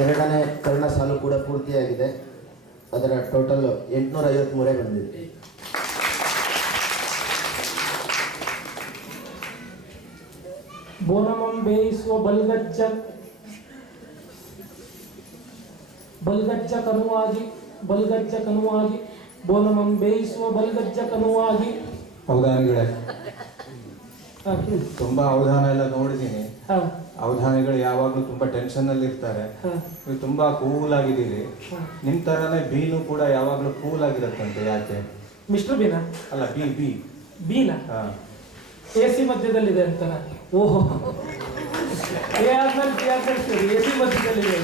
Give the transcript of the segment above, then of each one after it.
ಎರಡನೇ ಕರ್ಣ ಸಾಲು ಕೂಡ ಪೂರ್ತಿಯಾಗಿದೆ. ಅದರ ಟೋಟಲ್ 853 ಬಂದಿದೆ. ಬೋನಮಂ ಬೇಯಿಸುವ ಬಲ್ಗಜ್ಜ ಕನುವಾಗಿ ಬೋನಮಂ ಬೇಯಿಸುವ ಬಲ್ಗಜ್ಜ ಕನುವಾಗಿ. ಅವಧಾನಿಗಳೇ, ತುಂಬಾ ಅವಧಾನ ಎಲ್ಲ ನೋಡಿದೀನಿ. ಅವಧಾನಿಗಳು ಯಾವಾಗ್ಲೂ ತುಂಬಾ ಟೆನ್ಷನ್ ಅಲ್ಲಿ ಇರ್ತಾರೆ. ನೀವು ತುಂಬಾ ಕೂಲ್ ಆಗಿದ್ದೀರಿ. ನಿಮ್ ತರನೇ ಬೀನು ಕೂಡ ಯಾವಾಗ್ಲೂ ಕೂಲ್ ಆಗಿರತ್ತಂತೆ. ಯಾಕೆ? ಮಿಸ್ಟರ್ ಬೀನಾ? ಅಲ್ಲ, ಬಿ ಬೀನಾ ಎಸಿ ಮಧ್ಯದಲ್ಲಿದೆ ಅಂತ. ಓಹೋ, ಎಸಿ ಮಧ್ಯದಲ್ಲಿದೆ.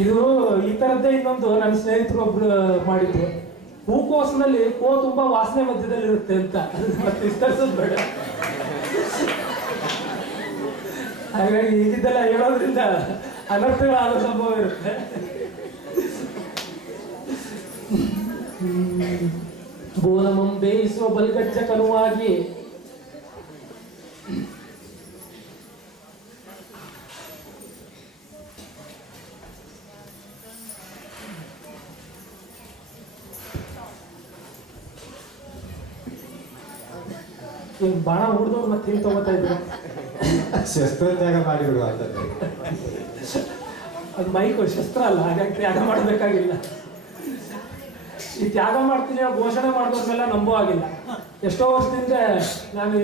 ಇದು ಈ ತರದ್ದೇ ಇನ್ನೊಂದು ನನ್ನ ಸ್ನೇಹಿತರು ಒಬ್ರು ಮಾಡಿದ್ರು. ಹೂಕೋಸಿನಲ್ಲಿ ತುಂಬಾ ವಾಸನೆ ಮಧ್ಯದಲ್ಲಿ ಇರುತ್ತೆ ಅಂತ. ಮತ್ತೆ ವಿಸ್ತರಿಸೋದು ಬೇಡ. ಹಾಗಾಗಿ ಈಗಿದ್ದೆಲ್ಲ ಹೇಳೋದ್ರಿಂದ ಅನರ್ಥಗಳಾಗೋ ಸಂಭವ ಇರುತ್ತೆ. ಬೋನಮಂ ಬೇಯಿಸುವ ಬಲ್ಗಜ್ಜ ಕನುವಾಗಿ ಬಾಣ ಹುಡ್ದವ್ರು ಮತ್ತೆ ಹಿಂಗ್ ತಗೋತಾ ಇದ್ರು. ಶಸ್ತ್ರತ್ಯಾಗ ಮಾಡಿಬಿಡುವ ಅಂತ. ಅದು ಮೈಕ್ ಶಸ್ತ್ರ ಅಲ್ಲ, ಹಾಗಾಗಿ ತ್ಯಾಗ ಮಾಡಬೇಕಾಗಿಲ್ಲ. ಈ ತ್ಯಾಗ ಮಾಡ್ತೀನಿ ಘೋಷಣೆ ಮಾಡಿದ್ಮೇಲೆ ನಂಬೋ ಆಗಿಲ್ಲ. ಎಷ್ಟೋ ವರ್ಷದಿಂದ ನಾನು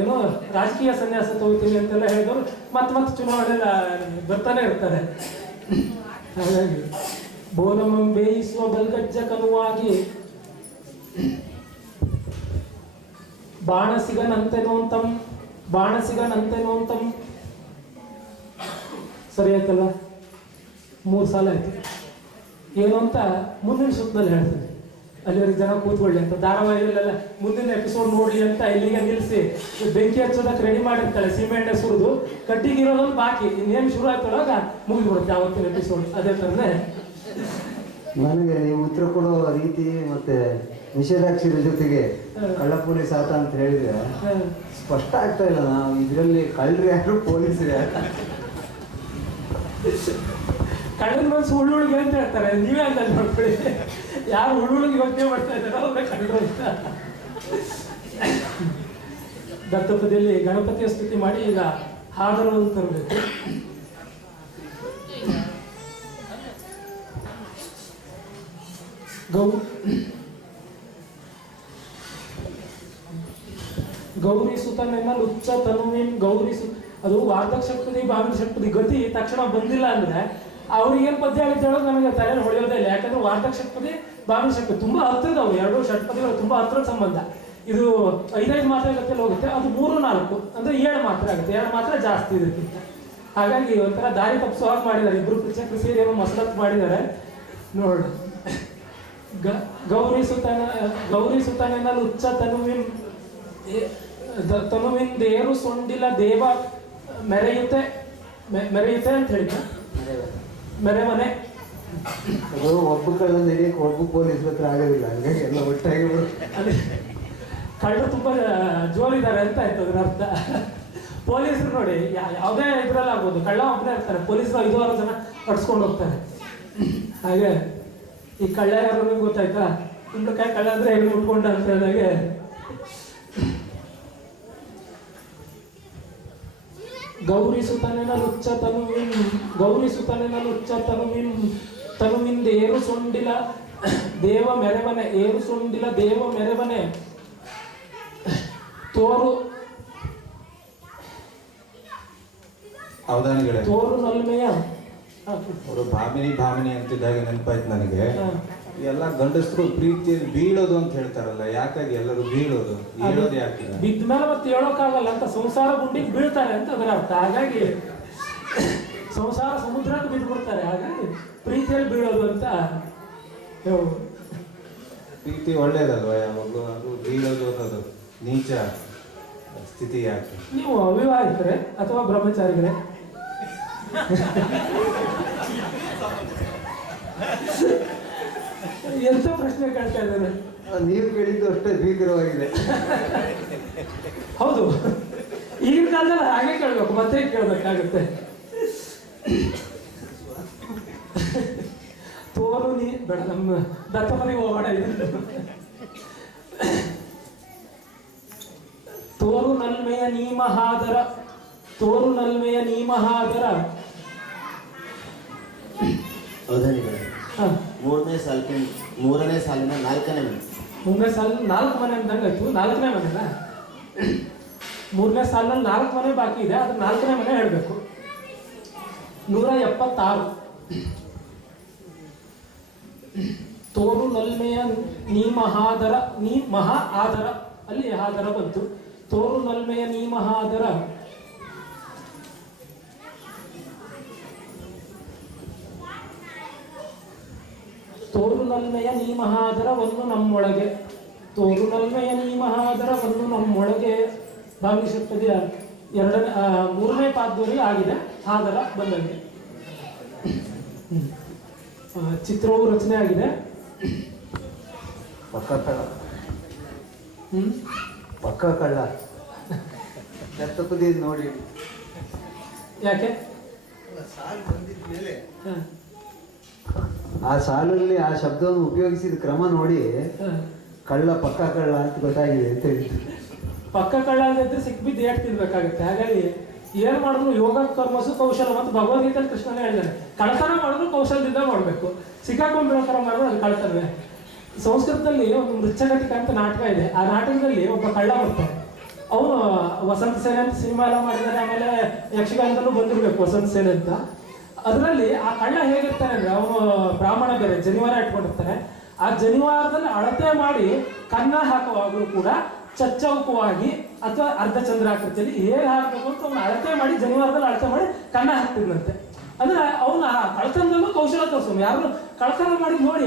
ಏನೋ ರಾಜಕೀಯ ಸನ್ಯಾಸ ತಗೋತೀನಿ ಅಂತೆಲ್ಲ ಹೇಳಿದವರು ಮತ್ತೆ ಚುನಾವಣೆ ಬರ್ತಾನೆ ಇರ್ತಾರೆ. ಹಾಗಾಗಿ ಬೋನಮಂ ಬೇಯಿಸುವ ಬಲ್ಗಜ್ಜ ಕನುವಾಗಿ ಬಾಣಸಿಗನಂತೆನೋಂತಂ ಸರಿ ಆಯ್ತಲ್ಲ? 3 ಸಾಲ ಆಯ್ತು. ಏನು ಅಂತ ಮುಂದಿನ ಸುತ್ತದಲ್ಲಿ ಹೇಳ್ತೀನಿ. ಅಲ್ಲಿವರೆಗೆ ಜನ ಕೂತ್ಕೊಳ್ಳಿ ಅಂತ. ಧಾರಾವಾಹಿಯಲ್ಲೆಲ್ಲ ಮುಂದಿನ ಎಪಿಸೋಡ್ ನೋಡ್ಲಿ ಅಂತ ಇಲ್ಲಿಗೆ ನಿಲ್ಲಿಸಿ ಬೆಂಕಿ ಹಚ್ಚೋದಕ್ಕೆ ರೆಡಿ ಮಾಡಿರ್ತಾಳೆ. ಸೀಮೆಎಣ್ಣೆ ಸುರಿದು ಕಟ್ಟಿಗಿರೋದೊಂದು ಬಾಕಿ. ಇನ್ನೇನು ಶುರು ಆಯ್ತೊಳಗ ಮುಗಿದ್ಬಿಡುತ್ತೆ ಆವತ್ತಿನ ಎಪಿಸೋಡ್. ಅದೇ ಥರನೇ ನನಗೆ ನೀವು ಉತ್ತರ ಕೊಡೋ ರೀತಿ ಮತ್ತೆ ನಿಷೇಧಾಕ್ಷರ ಜೊತೆಗೆ ಕಳ್ಳ ಪೊಲೀಸ್ ಆತ ಅಂತ ಹೇಳಿದ್ರೆ ಸ್ಪಷ್ಟ ಆಗ್ತಾ ಇಲ್ಲ. ನಾವು ಇದರಲ್ಲಿ ಕಳ್ಳರು ಯಾರು ಪೊಲೀಸರು ಯಾರು? ಕಳ್ಳನ ಮನಸ್ಸು ಹುಳ್ಳುಳಿಗೆ ಅಂತ ಹೇಳ್ತಾರೆ. ನೀವೇ ಅಂತ ನೋಡ್ಕೊಳ್ಳಿ. ಯಾರು ಹುಳ್ಳುಳಿಗೆ ಯೋಚನೆ ಮಾಡ್ತಾ ಇದ್ದಾರೋ ಅವ್ರೇ ಕಳ್ಳರು ಅಂತ. ದತ್ತಪದಿಯಲ್ಲಿ ಗಣಪತಿಯ ಸ್ತುತಿ ಮಾಡಿ ಈಗ ಹಾಡರು ಅಂತ ತರಬೇಕು. ಗೌರಿ ಸುತನೆಲ್ಲ ಲುಚ್ಚ ತನುವಿನ್ ಗೌರಿ ಅದು ವಾರ್ಧಕ ಷಟ್ಪದಿ ಭಾವಿನ ಷಟ್ಪದಿ ಗತಿ ತಕ್ಷಣ ಬಂದಿಲ್ಲ ಅಂದ್ರೆ ಅವ್ರಿಗೇನು ಪದ್ಯ ಹೇಳಿದ್ದೇಳೋ ನನಗೆ ತಲೆಯಲ್ಲಿ ಹೊಳೆಯೋದೇ ಇಲ್ಲ. ಯಾಕಂದ್ರೆ ವಾರ್ಧಕ ಷಟ್ಪದಿ ಭಾವಿನ ಷಟ್ಪದಿ ತುಂಬಾ ಹತ್ತಿರದವು. 2 ಷಟ್ಪದಿಗಳು ತುಂಬಾ ಹತ್ತಿರದ ಸಂಬಂಧ. ಇದು 5-5 ಮಾತ್ರೆ ಗತಿಯಲ್ಲಿ ಹೋಗುತ್ತೆ. ಅದು 3-4 ಅಂದ್ರೆ 7 ಮಾತ್ರೆ ಆಗುತ್ತೆ. 2 ಮಾತ್ರೆ ಜಾಸ್ತಿ ಇದಕ್ಕಿಂತ. ಹಾಗಾಗಿ ಒಂಥರ ದಾರಿ ತಪ್ಪಿಸುವಾಗ ಮಾಡಿದ್ದಾರೆ. ಇಬ್ರು ಪಿಚ್ಚಕ್ಕೆ ಸೇರಿ ಏನೋ ಮಸಲತ್ ಮಾಡಿದ್ದಾರೆ ನೋಡಿ. ಗೌರಿ ಸುತನೆನ ಲುಚ್ಚ ತನುವಿನ್ ದೇರು ಸೊಂಡಿಲ ದೇವ ಮೆರೆಯುತ್ತೆ ಅಂತ ಹೇಳಿದ. ಮೆರೆಮನೆ ಅದು ಒಬ್ಬ ಕಳ್ಳನ ಹಿಡಿಯಕ್ಕೆ ಒಬ್ಬ ಪೊಲೀಸ್ ಹತ್ರ ಆಗೋದಿಲ್ಲ. ಹಂಗಾಗಿ ಎಲ್ಲ ಒಟ್ಟಾಗಿ ಅದೇ ಕಳ್ಳರು ತುಂಬಾ ಜೋರಿದ್ದಾರೆ ಅಂತ ಆಯ್ತು ಅದ್ರ ಅರ್ಥ. ಪೊಲೀಸರು ನೋಡಿ ಯಾವುದೇ ಇದ್ರಲ್ಲಿ ಆಗ್ಬೋದು, ಕಳ್ಳ ಒಬ್ಬನೇ ಇರ್ತಾರೆ, ಪೊಲೀಸರು 5-6 ಜನ ಕಟ್ಸ್ಕೊಂಡು ಹೋಗ್ತಾರೆ. ಹಾಗೆ ಈ ಕಳ್ಳ ಯಾರು ಗೊತ್ತಾಯ್ತಾ? ಕುಂಬಳಕಾಯಿ ಕಳ್ಳ ಅಂದ್ರೆ ಹೆಣ್ಣು ಉಟ್ಕೊಂಡ ಅಂತ ಹೇಳಿದಾಗೆ ಗೌರಿ ಸುತನೆನ ಲುಚ್ಚ ತನುವಿನ್ ಏರು ಸೊಂಡಿಲ ದೇವ ಮೆರವನೆ ತೋರು ಅವಧಾನಿಗಳೇ, ತೋರು ನಲ್ಮೆಯ ಅವರು ಭಾಮಿನಿ ಅಂತಿದ್ದಾಗ ನೆನಪಾಯ್ತು ನನಗೆ. ಎಲ್ಲ ಗಂಡಸರು ಪ್ರೀತಿಯಲ್ಲಿ ಬೀಳೋದು ಅಂತ ಹೇಳ್ತಾರಲ್ಲ, ಯಾಕಾಗಿ ಎಲ್ಲರೂ ಬೀಳೋದು? ಹೇಳೋದು ಯಾಕೆ? ಬಿದ್ದ ಮೇಲೆ ಮತ್ತೆ ಹೇಳೋಕ್ಕಾಗಲ್ಲ ಅಂತ ಸಂಸಾರ ಗುಂಡಿಗೆ ಬೀಳ್ತಾರೆ ಅಂತ ಅದರ ಅರ್ಥ. ಹಾಗಾಗಿ ಸಂಸಾರ ಸಮುದ್ರಕ್ಕೆ ಬಿದ್ದು ಬಿಡ್ತಾರೆ. ಹಾಗಾಗಿ ಪ್ರೀತಿಯಲ್ಲಿ ಬೀಳೋದು ಅಂತ ಹೇಳೋದು. ಪ್ರೀತಿ ಒಳ್ಳೇದಲ್ವಾ ಯಾವಾಗಲೂ? ಅದು ಬೀಳೋದು ಅನ್ನೋದು ನೀಚ ಸ್ಥಿತಿ ಯಾಕೆ? ನೀವು ಅವಿವಾಹಿತರೇ ಅಥವಾ ಬ್ರಹ್ಮಚಾರಿಗಳೇ? ಎಂತ ಪ್ರಶ್ನೆ ಕೇಳ್ತಾ ಇದ್ದಾರೆ. ನೀವು ಕೇಳಿದ್ದು ಅಷ್ಟೇ ಭೀಕರವಾಗಿದೆ. ಹೌದು, ಈಗಿನ ಕಾಲದಲ್ಲಿ ಹಾಗೆ ಕೇಳ್ಬೇಕು, ಮತ್ತೆ ಕೇಳ್ಬೇಕಾಗುತ್ತೆ. ತೋರು ನೀ ಬೇಡ, ನಮ್ಮ ದತ್ತಪದಿ ಹೋಗೋಣ. ತೋರು ನಲ್ಮೆಯ ನೀ ಮಹಾದರ, ತೋರು ನಲ್ಮೆಯ ನೀ ಮಹಾದರ. ಮೂರನೇ ಸಾಲಿನ 4ನೇ ಮನೆ. ಮೂರನೇ ಸಾಲಿನ 4 ಮನೆ ಅಂದಂಗಾಯ್ತು. 4ನೇ ಮನೆನ, 3ನೇ ಸಾಲಿನಲ್ಲಿ 4 ಮನೆ ಬಾಕಿ ಇದೆ, ಅದ್ರ 4ನೇ ಮನೆ ಹೇಳ್ಬೇಕು. 176. ತೋರು ನಲ್ಮೆಯ ನೀ ಮಹಾದರ, ನೀ ಮಹಾ ಆದರ, ಅಲ್ಲಿ ಆದರ ಬಂತು. ತೋರು ನಲ್ಮೆಯ ನೀ ಮಹಾದರ. ತೋರು ನಲ್ಮೆಯ ನೀ ಮಹಾದರವನ್ನು ನಮ್ಮೊಳಗೆ, ತೋರು ನಲ್ಮೆಯ ನೀ ಮಹಾದರವನ್ನು ನಮ್ಮೊಳಗೆ. ಭಾವಿ ಷಟ್ಪದಿಯ 3ನೇ ಪಾದದವರೆಗೆ ಆಗಿದೆ, ಆದರ ಬಂದಂಗೆ. ಚಿತ್ರವು ರಚನೆ ಆಗಿದೆ. ಪಕ್ಕ ಕಳ್ಳ, ಪಕ್ಕ ಕಳ್ಳ. ದತ್ತಪದಿ ನೋಡಿ ಯಾಕೆ ಆ ಸಾಲಲ್ಲಿ ಆ ಶಬ್ದವನ್ನು ಉಪಯೋಗಿಸಿದ ಕ್ರಮ ನೋಡಿ ಕಳ್ಳ ಪಕ್ಕ ಕಳ್ಳ ಅಂತ ಗೊತ್ತಾಗಿದೆ ಅಂತ ಹೇಳಿದ್ರು. ಪಕ್ಕ ಕಳ್ಳ ಅಂದ್ರೆ ಸಿಕ್ಬಿದ್ದು ಏಟ್ ತಿನ್ಬೇಕಾಗುತ್ತೆ. ಹಾಗಾಗಿ ಏನ್ ಮಾಡಿದ್ರು ಯೋಗ ಕರ್ಮಸು ಕೌಶಲ, ಮತ್ತು ಭಗವದ್ಗೀತೆಯಲ್ಲಿ ಕೃಷ್ಣನೇ ಹೇಳಿದ್ದಾನೆ, ಕಳ್ತನ ಮಾಡಿದ್ರು ಕೌಶಲದಿಂದ ಮಾಡಬೇಕು, ಸಿಕ್ಕಾಕೊಂಡ್ಬಿಡೋಕರ ಮಾಡಿದ್ರು ಅದು ಕಳ್ತನವೇ. ಸಂಸ್ಕೃತದಲ್ಲಿ ಒಂದು ಮೃಚ್ಛಕಟಿಕ ಅಂತ ನಾಟಕ ಇದೆ. ಆ ನಾಟಕದಲ್ಲಿ ಒಬ್ಬ ಕಳ್ಳ ಬರ್ತಾನೆ. ಅವನು ವಸಂತ ಸೇನೆ ಅಂತ ಸಿನಿಮಾ ಎಲ್ಲ ಮಾಡಿದ್ದಾರೆ, ಆಮೇಲೆ ಯಕ್ಷಗಾನದಲ್ಲೂ ಬಂದಿರ್ಬೇಕು ವಸಂತ ಸೇನೆ ಅಂತ. ಅದರಲ್ಲಿ ಆ ಕಳ್ಳ ಹೇಗಿರ್ತಾನೆ ಅಂದ್ರೆ, ಅವನು ಬ್ರಾಹ್ಮಣ ಬೇರೆ, ಜನಿವಾರ ಇಟ್ಕೊಂಡಿರ್ತಾನೆ. ಆ ಜನಿವಾರದಲ್ಲಿ ಅಳತೆ ಮಾಡಿ ಕನ್ನ ಹಾಕುವಾಗಲೂ ಕೂಡ ಚಚ್ಚೌಕವಾಗಿ ಅಥವಾ ಅರ್ಧ ಚಂದ್ರಾಕೃತಿಯಲ್ಲಿ ಹೇಗೆ ಹಾಕಬೇಕು ಅಂತ ಅವ್ನು ಅಳತೆ ಮಾಡಿ, ಜನಿವಾರದಲ್ಲಿ ಅಳತೆ ಮಾಡಿ ಕನ್ನ ಹಾಕ್ತಿದ್ನಂತೆ. ಅಂದ್ರೆ ಅವನ ಕಳ್ತನದಲ್ಲೂ ಕೌಶಲ ತೋರಿಸೋನು. ಯಾರು ಕಳ್ತನ ಮಾಡಿ ನೋಡಿ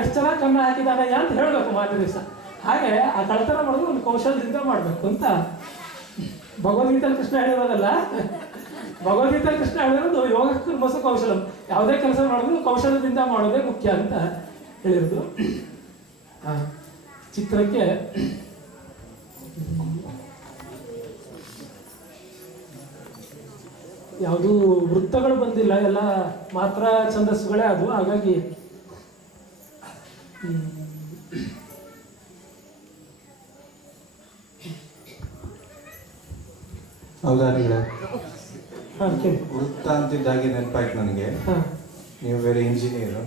ಎಷ್ಟು ಚೆನ್ನಾಗಿ ಕನ್ನ ಹಾಕಿದಾನೆ ಅಂತ ಹೇಳ್ಬೇಕು ಮಾರನೇ ದಿವಸ. ಹಾಗೆ ಆ ಕಳ್ತನ ಮಾಡೋದು ಒಂದು ಕೌಶಲದಿಂದ ಮಾಡ್ಬೇಕು ಅಂತ ಭಗವದ್ಗೀತೆಯಲ್ಲಿ ಕೃಷ್ಣ ಹೇಳಿರೋದಲ್ಲ. ಭಗವದ್ಗೀತೆಯಲ್ಲಿ ಕೃಷ್ಣ ಹೇಳಿರೋದು ಯೋಗ ಕರ್ಮಸು ಕೌಶಲ, ಯಾವುದೇ ಕೆಲಸ ಮಾಡಿದ್ರು ಕೌಶಲದಿಂದ ಮಾಡೋದೇ ಮುಖ್ಯ ಅಂತ ಹೇಳಿರೋದು. ಚಿತ್ರಕ್ಕೆ ಯಾವುದು ವೃತ್ತಗಳು ಬಂದಿಲ್ಲ, ಎಲ್ಲ ಮಾತ್ರ ಛಂದಸ್ಸುಗಳೇ ಅದು. ಹಾಗಾಗಿ ಹೌದಾನಿಗಳೇ, ವೃತ್ತ ಅಂತಿದ್ದಾಗೆ ನೆನಪಾಯ್ತು ನನಗೆ. ನೀವು ಬೇರೆ ಇಂಜಿನಿಯರ್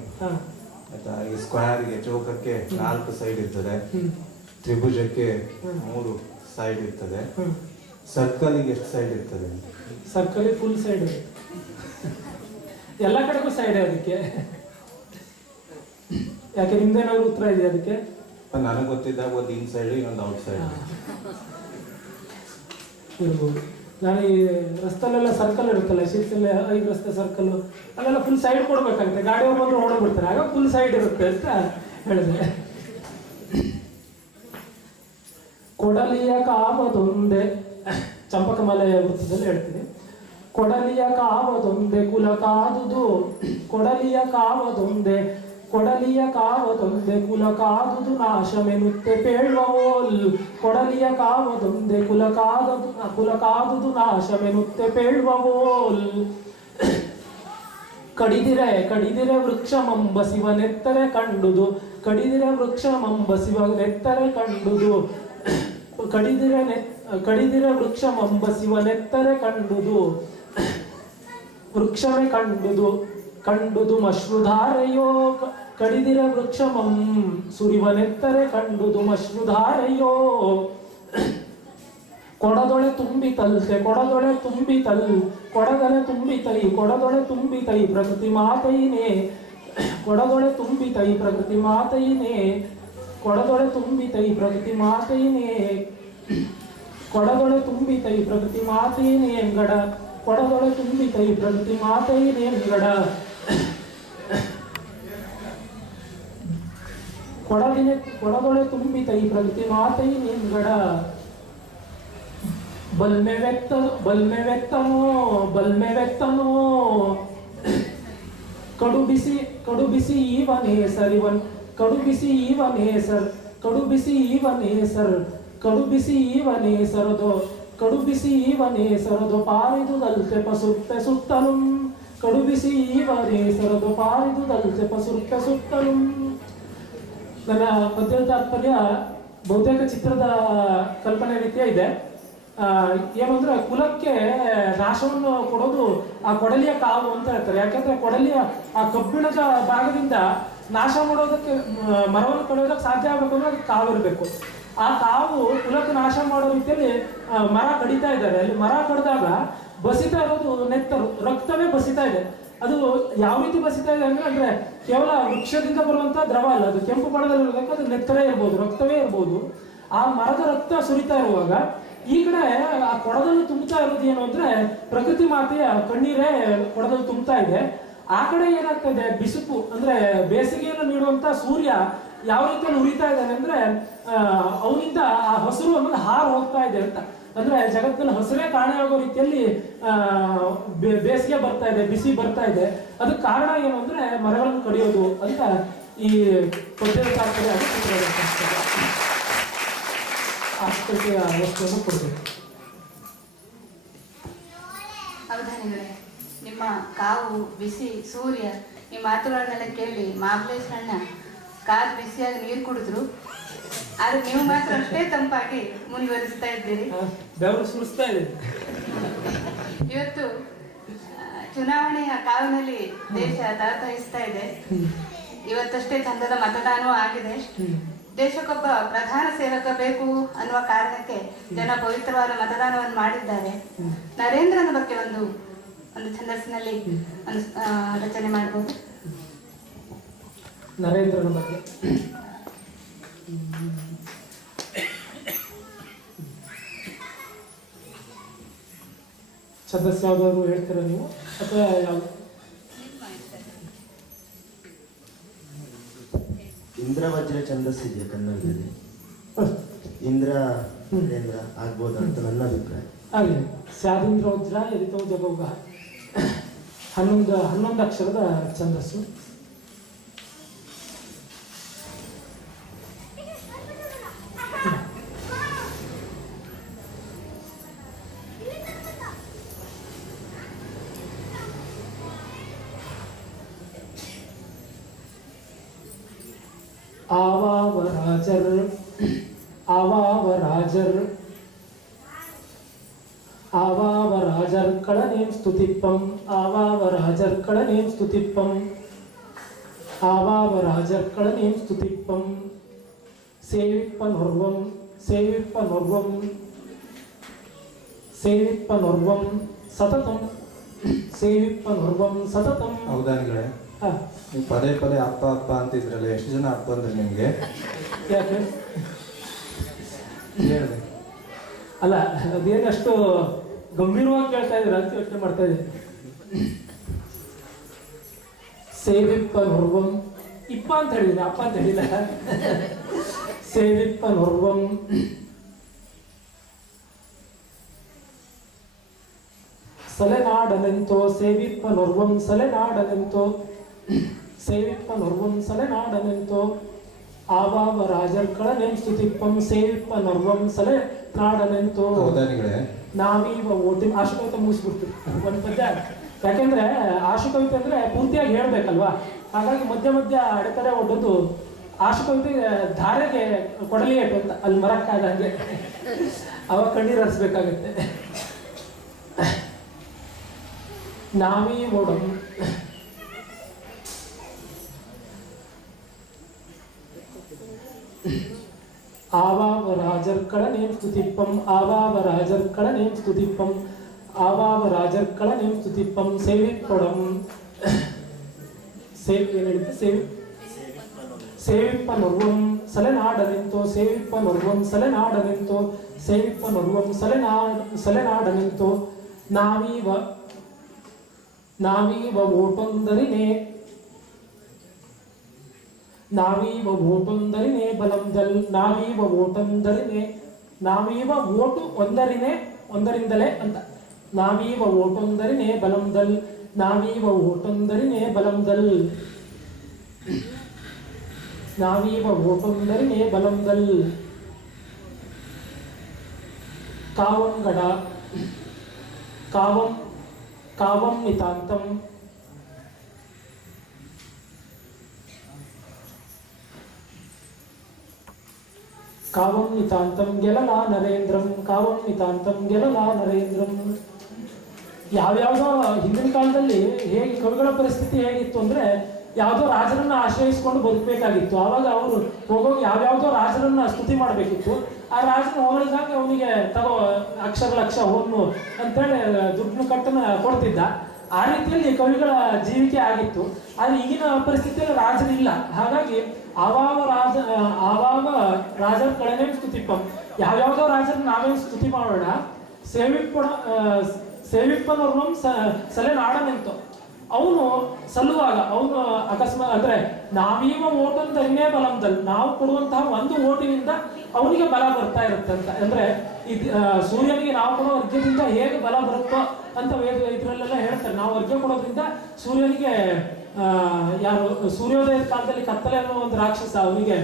ಆಯ್ತಾ? ಈ ಸ್ಕ್ವೇರ್ಗೆ, ಚೌಕಕ್ಕೆ 4 ಸೈಡ್ ಇರ್ತದೆ, ತ್ರಿಭುಜಕ್ಕೆ 3 ಸೈಡ್ ಇರ್ತದೆ, ಸರ್ಕಲ್ಗೆ ಎಷ್ಟು ಸೈಡ್ ಇರ್ತದೆ? ಸರ್ಕಲ್ ಫುಲ್ ಸೈಡ್, ಎಲ್ಲ ಕಡೆಗೂ ಸೈಡ್ ಅದಕ್ಕೆ. ಯಾಕೆ ನಿಮ್ದೇನಾದ್ರು ಉತ್ತರ ಇದೆಯಾ ಅದಕ್ಕೆ? ನನಗೆ ಗೊತ್ತಿದ್ದಾಗ ಒಂದು ಇನ್ ಸೈಡ್, ಇನ್ನೊಂದು ಔಟ್ ಸೈಡ್ ಇರ್ಬೋದು. ನಾನು ಈ ರಸ್ತೆಲೆಲ್ಲ ಸರ್ಕಲ್ ಇರುತ್ತಲ್ಲ, ಶೀಟ್ಸಲ್ಲಿ 5 ರಸ್ತೆ ಸರ್ಕಲ್, ಅಲ್ಲೆಲ್ಲ ಫುಲ್ ಸೈಡ್ ಕೊಡ್ಬೇಕಾಗುತ್ತೆ. ಗಾಡಿಯವ್ರು ಬಂದು ಹೊಡೋಗ್ಬಿಡ್ತಾರೆ, ಆಗ ಫುಲ್ ಸೈಡ್ ಇರುತ್ತೆ ಅಂತ ಹೇಳಿದೆ. ಕೊಡಲಿಯ ಕಾಮದೊಂದೆ, ಚಂಪಕಮಲೆ ವೃತ್ತದಲ್ಲಿ ಹೇಳ್ತೀನಿ. ಕೊಡಲಿಯ ಕಾಮದೊಂದೆ ಕುಲ ಕಾದುದು, ಕೊಡಲಿಯ ಕಾಮದೊಂದೆ, ಕೊಡಲಿಯ ಕಾವದೊಂದೆ ಕುಲ ಕಾದುದು ನಾಶಮೆನುತ್ತೆ ಪೇಳ್ವವೋಲ್. ಕೊಡಲಿಯ ಕಾವದೊಂದೆ ಕುಲ ಕಾದುದು ನಾಶಮೆನುತ್ತೆ ಪೇಳ್ವವೋಲ್. ಕಡಿದಿರೆ ವೃಕ್ಷಮಂಬ ಶಿವನೆತ್ತರೆ ಕಂಡುದು, ಕಡಿದಿರೆ ವೃಕ್ಷಮಂಬ ಶಿವನೆತ್ತರೆ ಕಂಡುದು, ಕಡಿದಿರೆ ವೃಕ್ಷಮಂಬ ಶಿವನೆತ್ತರೆ ಕಂಡುದು, ವೃಕ್ಷಮೆ ಕಂಡುದು ಮಶ್ರುಧಾರೆಯೋ. ಕಡಿದಿರ ವೃಕ್ಷಮಂ ಸುರಿವನೆತ್ತರೆ ಕಂಡುದು ಮಶ್ರುಧಾರೆಯೋ. ಕೊಡದೊಳೆ ತುಂಬಿತಲ್ತೆ, ಕೊಡದೊಳೆ ತುಂಬಿತೈ ಪ್ರಕೃತಿ ಮಾತೈನೇ. ಕೊಡದೊಳೆ ತುಂಬಿತೈ ಪ್ರಕೃತಿ ಮಾತೈನೇ. ಕೊಡದೊಳೆ ತುಂಬಿತೈ ಪ್ರಕೃತಿ ಮಾತೈನೇ. ಕೊಡದೊಳೆ ತುಂಬಿತೈ ಪ್ರಕೃತಿ ಮಾತೈನೇ ಎಂಗಡ. ಕೊಡದೊಳೆ ತುಂಬಿತೈ ಪ್ರಕೃತಿ ಮಾತೈನೇ ಎಂಗಡ. ಕೊಡದೊಳೆ ತುಂಬಿತೈ ಪ್ರಕೃತಿ ಮಾತೈನೇ ಎಂಗಡ. ಬಲ್ಮೆ ವ್ಯಕ್ತನೋ ಕಡು ಬಿಸಿ ಈವನೇ ಸರಿವನ್. ಕಡು ಬಿಸಿ ಈವನೇ ಸರದೋ ಕಡು ಬಿಸಿ ಇವನೇ ಸರದು ಪಾರಿದುದಲ್ತೆ ಪಸುರ್ತೆ ಸುತ್ತಲು ಕಡು ಬಿಸಿ ಇವನೇ ಸರದು ಪಾರಿದುದಲ್ತೆ ಪಸುರ್ತೆ ಸುತ್ತಲು. ನನ್ನ ಪದ್ಯದ ತಾತ್ಪರ್ಯ ಬಹುತೇಕ ಚಿತ್ರದ ಕಲ್ಪನೆ ರೀತಿಯ ಇದೆ. ಏನು ಅಂದ್ರೆ ಕುಲಕ್ಕೆ ನಾಶವನ್ನು ಕೊಡೋದು ಆ ಕೊಡಲಿಯ ಕಾವು ಅಂತ ಹೇಳ್ತಾರೆ. ಯಾಕಂದ್ರೆ ಕೊಡಲಿಯ ಆ ಕಬ್ಬಿಣದ ಭಾಗದಿಂದ ನಾಶ ಮಾಡೋದಕ್ಕೆ ಮರವನ್ನು ಕಡಿಯೋದಕ್ಕೆ ಸಾಧ್ಯ ಆಗಬೇಕು ಅಂದ್ರೆ ಅದಕ್ಕೆ ಕಾವು ಇರಬೇಕು. ಆ ಕಾವು ಕುಲಕ್ಕೆ ನಾಶ ಮಾಡೋ ರೀತಿಯಲ್ಲಿ ಮರ ಕಡಿತಾ ಇದ್ದಾರೆ. ಅಲ್ಲಿ ಮರ ಕಡಿದಾಗ ಬಸಿತಾ ಇರೋದು ನೆತ್ತರು, ರಕ್ತವೇ ಬಸಿತಾ ಇದೆ. ಅದು ಯಾವ ರೀತಿ ಬಸಿತಾ ಇದೆ ಅಂದ್ರೆ ಕೇವಲ ವೃಕ್ಷದಿಂದ ಬರುವಂತ ದ್ರವ ಅಲ್ಲ, ಅದು ಕೆಂಪು ಬಣ್ಣದಲ್ಲಿ ಅದು ನೆತ್ತರೇ ಇರ್ಬೋದು, ರಕ್ತವೇ ಇರ್ಬೋದು. ಆ ಮರದ ರಕ್ತ ಸುರಿತಾ ಇರುವಾಗ ಈ ಕಡೆ ಆ ಕೊಡದಲ್ಲಿ ತುಂಬುತ್ತಾ ಇರೋದು ಏನು ಅಂದ್ರೆ ಪ್ರಕೃತಿ ಮಾತೆಯ ಕಣ್ಣೀರೇ ಕೊಡದಲ್ಲಿ ತುಂಬುತ್ತಾ ಇದೆ. ಆ ಕಡೆ ಏನಾಗ್ತದೆ, ಬಿಸುಪು ಅಂದ್ರೆ ಬೇಸಿಗೆಯನ್ನು ನೀಡುವಂತ ಸೂರ್ಯ ಯಾವ ರೀತಿಯಲ್ಲಿ ಉರಿತಾ ಇದ್ದಾನೆ ಅಂದ್ರೆ ಅವನಿಂದ ಆ ಹಸಿರು ಅನ್ನೋದು ಹಾರು ಹೋಗ್ತಾ ಇದೆ ಅಂತ. ಅಂದ್ರೆ ಜಗತ್ತಿನಲ್ಲಿ ಹಸಿರೇ ಕಾರಣವಾಗೋ ರೀತಿಯಲ್ಲಿ ಬೇಸಿಗೆ ಬರ್ತಾ ಇದೆ, ಬಿಸಿ ಬರ್ತಾ ಇದೆ. ಅದಕ್ಕೆ ಕಾರಣ ಏನು ಅಂದ್ರೆ ಮರಗಳನ್ನು ಕಡಿಯೋದು ಅಂತ ಈ ಪದ್ಯದ ತಾತ್ಪರ್ಯ ಆಸ್ಪತ್ರೆಯ ವಸ್ತುವನ್ನು ಕೊಡಬೇಕು. ಅವಧಾನಿಗಳೇ, ನಿಮ್ಮ ಕಾವು, ಬಿಸಿ, ಸೂರ್ಯ ಈ ಮಾತುಗಳನ್ನೆಲ್ಲ ಕೇಳಿ ಮಹಾಬಲೇಶ್ವರಣ್ಣ ಕಾದು ಬಿಸಿಯಾಗಿ ನೀರು ಕುಡಿದ್ರು. ಆದ್ರೆ ನೀವು ಮಾತ್ರ ಅಷ್ಟೇ ತಂಪಾಗಿ ಮುಂದುವರಿಸ್ತಾ ಇದ್ದೀರಿ. ಬೆವರು ಸುರಿಸ್ತಾ ಇದೆ. ಇವತ್ತು ಚುನಾವಣೆಯ ಕಾವಿನಲ್ಲಿ ದೇಶ ತಹತಹಿಸ್ತಾ ಇದೆ. ಇವತ್ತಷ್ಟೇ ಚಂದದ ಮತದಾನವೂ ಆಗಿದೆ. ದೇಶಕ್ಕೊಬ್ಬ ಪ್ರಧಾನ ಸೇವಕ ಬೇಕು ಅನ್ನುವ ಕಾರಣಕ್ಕೆ ಜನ ಪವಿತ್ರವಾದ ಮತದಾನವನ್ನು ಮಾಡಿದ್ದಾರೆ. ನರೇಂದ್ರನ ಬಗ್ಗೆ ಒಂದು ಛಂದಸ್ಸಿನಲ್ಲಿ ರಚನೆ ಮಾಡಬಹುದು. ನರೇಂದ್ರನ ಬಗ್ಗೆ ಛಂದಸ್ ಯಾವ್ದಾದ್ರು ಹೇಳ್ತೀರಾ ನೀವು ಅಥವಾ ಯಾವ್ದು? ಇಂದ್ರವಜ್ರ ಛಂದಸ್ಸಿದೆಯಾ ಕನ್ನಡದಲ್ಲಿ? ಇಂದ್ರ ನರೇಂದ್ರ ಆಗ್ಬೋದು ಅಂತ ನನ್ನ ಅಭಿಪ್ರಾಯ. ಹಾಗೆ ಸ್ಯಾದಿಂದ್ರ ವಜ್ರ ಎರಿತೋ ಜಗೋಗ 11 ಅಕ್ಷರದ ಛಂದಸ್ಸು. ஆவாவராஜர் களனேம் ஸ்துதிப்பம் ஆவாவராஜர் களனேம் ஸ்துதிப்பம் ஆவாவராஜர் களனேம் ஸ்துதிப்பம் சேவிப்பனொர்வம் சேவிப்பனொர்வம் சேவிப்பனொர்வம் சததம் ಸೇವಿಪ್ಪನೊರ್ವಂ ಸತತಂ. ಅವಧಾನಿಗಳೇ, ನೀವು ಪದೇ ಪದೇ ಅಪ್ಪ ಅಪ್ಪ ಅಂತಿದ್ರಲ್ಲ, ಎಷ್ಟು ಜನ ಅಪ್ಪ ಅಂದ್ರೆ ನಿಮ್ಗೆ? ಯಾಕೆ ಹೇಳಿದೆ ಅಲ್ಲ, ಅದೇನಷ್ಟು ಗಂಭೀರವಾಗಿ ಕೇಳ್ತಾ ಇದ್ದೀರ ಅಂತ ಯೋಚನೆ ಮಾಡ್ತಾ ಇದ್ದೀನಿ. ಸೇವಿಪ್ಪನೊರ್ವಂ, ಇಪ್ಪ ಅಂತ ಹೇಳಿದ್ರೆ ಅಪ್ಪ ಅಂತ ಹೇಳಿಲ್ಲ. ಸೇವಿಪ್ಪನೊರ್ವಂ ಸಲೆನಾಡನೆಂತೋ ಸೇವಿಪ್ಪನೊರ್ವಂ ಸಲೆನಾಡನೆಂತೋ ಸೇವಿಪ್ಪನೊರ್ವಂ ಸಲೆನಾಡನೆಂತೋ ಆವಾವರಾಜರ್ ಕಳನೇಂ ಸ್ತುತಿಪ್ಪಂ ಸೇವಿಪ್ಪನೊರ್ವಂ ಸಲೆನಾಡನೆಂತೋ. ಅವಧಾನಿಗಳೇ, ನಾವೀವ ಓಟಿ ಆಶುಕವಿತೆ ಮುಗಿಸ್ಬಿಡ್ತೀವಿ ಒಂದು ಪದ್ಯ. ಯಾಕೆಂದ್ರೆ ಆಶುಕವಿತೆ ಅಂದ್ರೆ ಪೂರ್ತಿಯಾಗಿ ಹೇಳ್ಬೇಕಲ್ವಾ, ಹಾಗಾಗಿ ಮಧ್ಯ ಮಧ್ಯ ಅಡೆತಡೆ ಒಡ್ಡೋದು ಆಶುಕವಿತೆ ಧಾರೆಗೆ ಕೊಡಲಿ ಏಟು ಅಂತ ಅಲ್ಲಿ ಮರಕ್ಕಾದಂಗೆ ಅವಾಗ ಕಣ್ಣೀರು ಹರಿಸ್ಬೇಕಾಗತ್ತೆ. ನಾವೀ ಓಡಂ ஆவாவராஜர் களனேம் ஸ்துதிப்பம் ஆவாவராஜர் களனேம் ஸ்துதிப்பம் ஆவாவராஜர் களனேம் ஸ்துதிப்பம் சேவிப்படம் ಸೇವಿಪ್ಪನೊರ್ವಂ ಸಲೆನಾಡನೆಂತೋ ಸೇವಿಪ್ಪನೊರ್ವಂ ಸಲೆನಾಡನೆಂತೋ ಸೇವಿಪ್ಪನೊರ್ವಂ ಸಲೆನಾಡನೆಂತೋ ನಾವೀವ ಓಟೊಂದರಿನೇ ನಾವೀವ ಓಟೊಂದರಿನೇ ಬಲಂದಲ್ ನಾವೀವ ಓಟೊಂದರಿನೇ ನಾವೀವ ಓಟು ಒಂದರಿನೇ ಒಂದರಿಂದಲೇ ಅಂತ ನಾವೀವ ಓಟೊಂದರಿನೇ ಬಲಂದಲ್ ನಾವೀವ ಓಟೊಂದರಿನೇ ಬಲಂದಲ್ ನಾವೀವ ಓಟೊಂದರಿನೇ ಬಲಂದಲ್ ಕಾವಂ ಗಡ ಕಾವಂ ಕಾವಂ ನಿತಾಂತಂ ಕಾವಂ ನಿತಾಂತಂ ಗೆಲಲ ನರೇಂದ್ರಂ ಕಾವಂ ನಿತಾಂತಂ ಗೆಲಲ ನರೇಂದ್ರಂ. ಯಾವ್ಯಾವುದೋ ಹಿಂದಿನ ಕಾಲದಲ್ಲಿ ಹೇಗೆ ಕವಿಗಳ ಪರಿಸ್ಥಿತಿ ಹೇಗಿತ್ತು ಅಂದ್ರೆ ಯಾವುದೋ ರಾಜರನ್ನ ಆಶ್ರಯಿಸಿಕೊಂಡು ಬದುಕಬೇಕಾಗಿತ್ತು. ಆವಾಗ ಅವರು ಹೋಗೋಗಿ ಯಾವ್ಯಾವುದೋ ರಾಜರನ್ನ ಸ್ತುತಿ ಮಾಡಬೇಕಿತ್ತು. ಆ ರಾಜನ ಹೋಗಲಿದ್ದಾಗ ಅವನಿಗೆ ತಗೋ ಅಕ್ಷರ ಲಕ್ಷ ಹೊನ್ನು ಅಂತೇಳಿ ದುಡ್ಡನ್ನು ಕಟ್ಟನ್ನ ಕೊಡ್ತಿದ್ದ. ಆ ರೀತಿಯಲ್ಲಿ ಕವಿಗಳ ಜೀವಿಕೆ ಆಗಿತ್ತು. ಆದ್ರೆ ಈಗಿನ ಪರಿಸ್ಥಿತಿಯಲ್ಲಿ ರಾಜರಿಲ್ಲ. ಹಾಗಾಗಿ ಆವಾಗ ರಾಜರ ಕಳೆನೇ ಸ್ತುತಿಪಂ, ಯಾವ್ಯಾವುದೋ ರಾಜರನ್ನ ನಾವೇನು ಸ್ತುತಿ ಮಾಡೋಣ. ಸೇವಿಪ್ಪನವ್ರನ್ನ ಸಲೆ ನಾಡನೆಂತು ಅವನು ಸಲ್ಲುವಾಗ ಅವನು ಅಕಸ್ಮಾತ್ ಅಂದ್ರೆ ನಾವೀವ ಓಟಂತ ಇನ್ನೇ ಬಲಂದಲ್ಲಿ ನಾವು ಕೊಡುವಂತಹ ಒಂದು ಓಟಿನಿಂದ ಅವನಿಗೆ ಬಲ ಬರ್ತಾ ಇರುತ್ತೆ ಅಂತ. ಅಂದ್ರೆ ಸೂರ್ಯನಿಗೆ ನಾವು ಕೊಡೋ ಅರ್ಘ್ಯದಿಂದ ಹೇಗೆ ಬಲ ಬರುತ್ತೋ ಅಂತ ಇದ್ರಲ್ಲೆಲ್ಲ ಹೇಳ್ತಾರೆ. ನಾವು ಅರ್ಘ್ಯ ಕೊಡೋದ್ರಿಂದ ಸೂರ್ಯನಿಗೆ ಯಾರು ಸೂರ್ಯೋದಯದ ಕಾಲದಲ್ಲಿ ಕತ್ತಲೆ ಅನ್ನೋ ಒಂದು ರಾಕ್ಷಸ, ಅವನಿಗೆ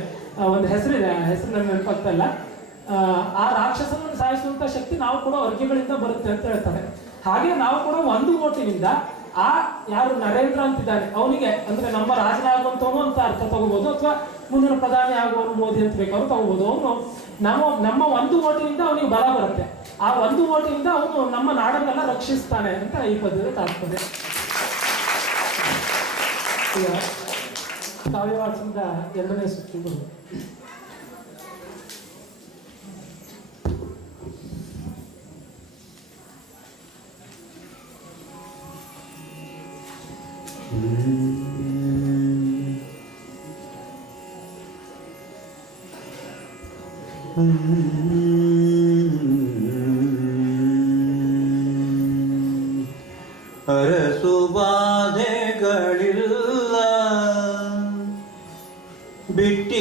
ಒಂದು ಹೆಸರಿದೆ, ಹೆಸರು ನನಗೆ ನೆನಪಾಗ್ತಾ ಇಲ್ಲ. ಆ ರಾಕ್ಷಸನನ್ನು ಸಾಯಿಸುವಂತ ಶಕ್ತಿ ನಾವು ಕೊಡೋ ಅರ್ಘ್ಯಗಳಿಂದ ಬರುತ್ತೆ ಅಂತ ಹೇಳ್ತಾರೆ. ಹಾಗೆ ನಾವು ಕೊಡೋ ಒಂದು ಓಟಿನಿಂದ ಆ ಯಾರು ನರೇಂದ್ರ ಅಂತಿದ್ದಾನೆ ಅವನಿಗೆ, ಅಂದ್ರೆ ನಮ್ಮ ರಾಜನಾಗುವಂತವನು ಅಂತ ಅರ್ಥ ತಗೋಬಹುದು, ಅಥವಾ ಮುಂದಿನ ಪ್ರಧಾನಿ ಆಗುವವನು ಮೋದಿ ಅಂತ ಬೇಕಾದ್ರೂ ತಗೋಬಹುದು. ಅವನು ನಮ್ಮ ಒಂದು ಓಟಿನಿಂದ ಅವನಿಗೆ ಬಲ ಬರುತ್ತೆ. ಆ ಒಂದು ಓಟಿನಿಂದ ಅವನು ನಮ್ಮ ನಾಡನ್ನೆಲ್ಲ ರಕ್ಷಿಸ್ತಾನೆ ಅಂತ ಈ ಪದ್ಯದಲ್ಲಿ ತಾತ್ಪರ್ಯ. ಈಗ ಕಾವ್ಯವಾಚನದ 2ನೇ ಸುತ್ತು. ಅರಸು ಬಾಧೆಗಳಿಲ್ಲ ಬಿಟ್ಟಿಯೋಳಿಗವಿಲ್ಲ,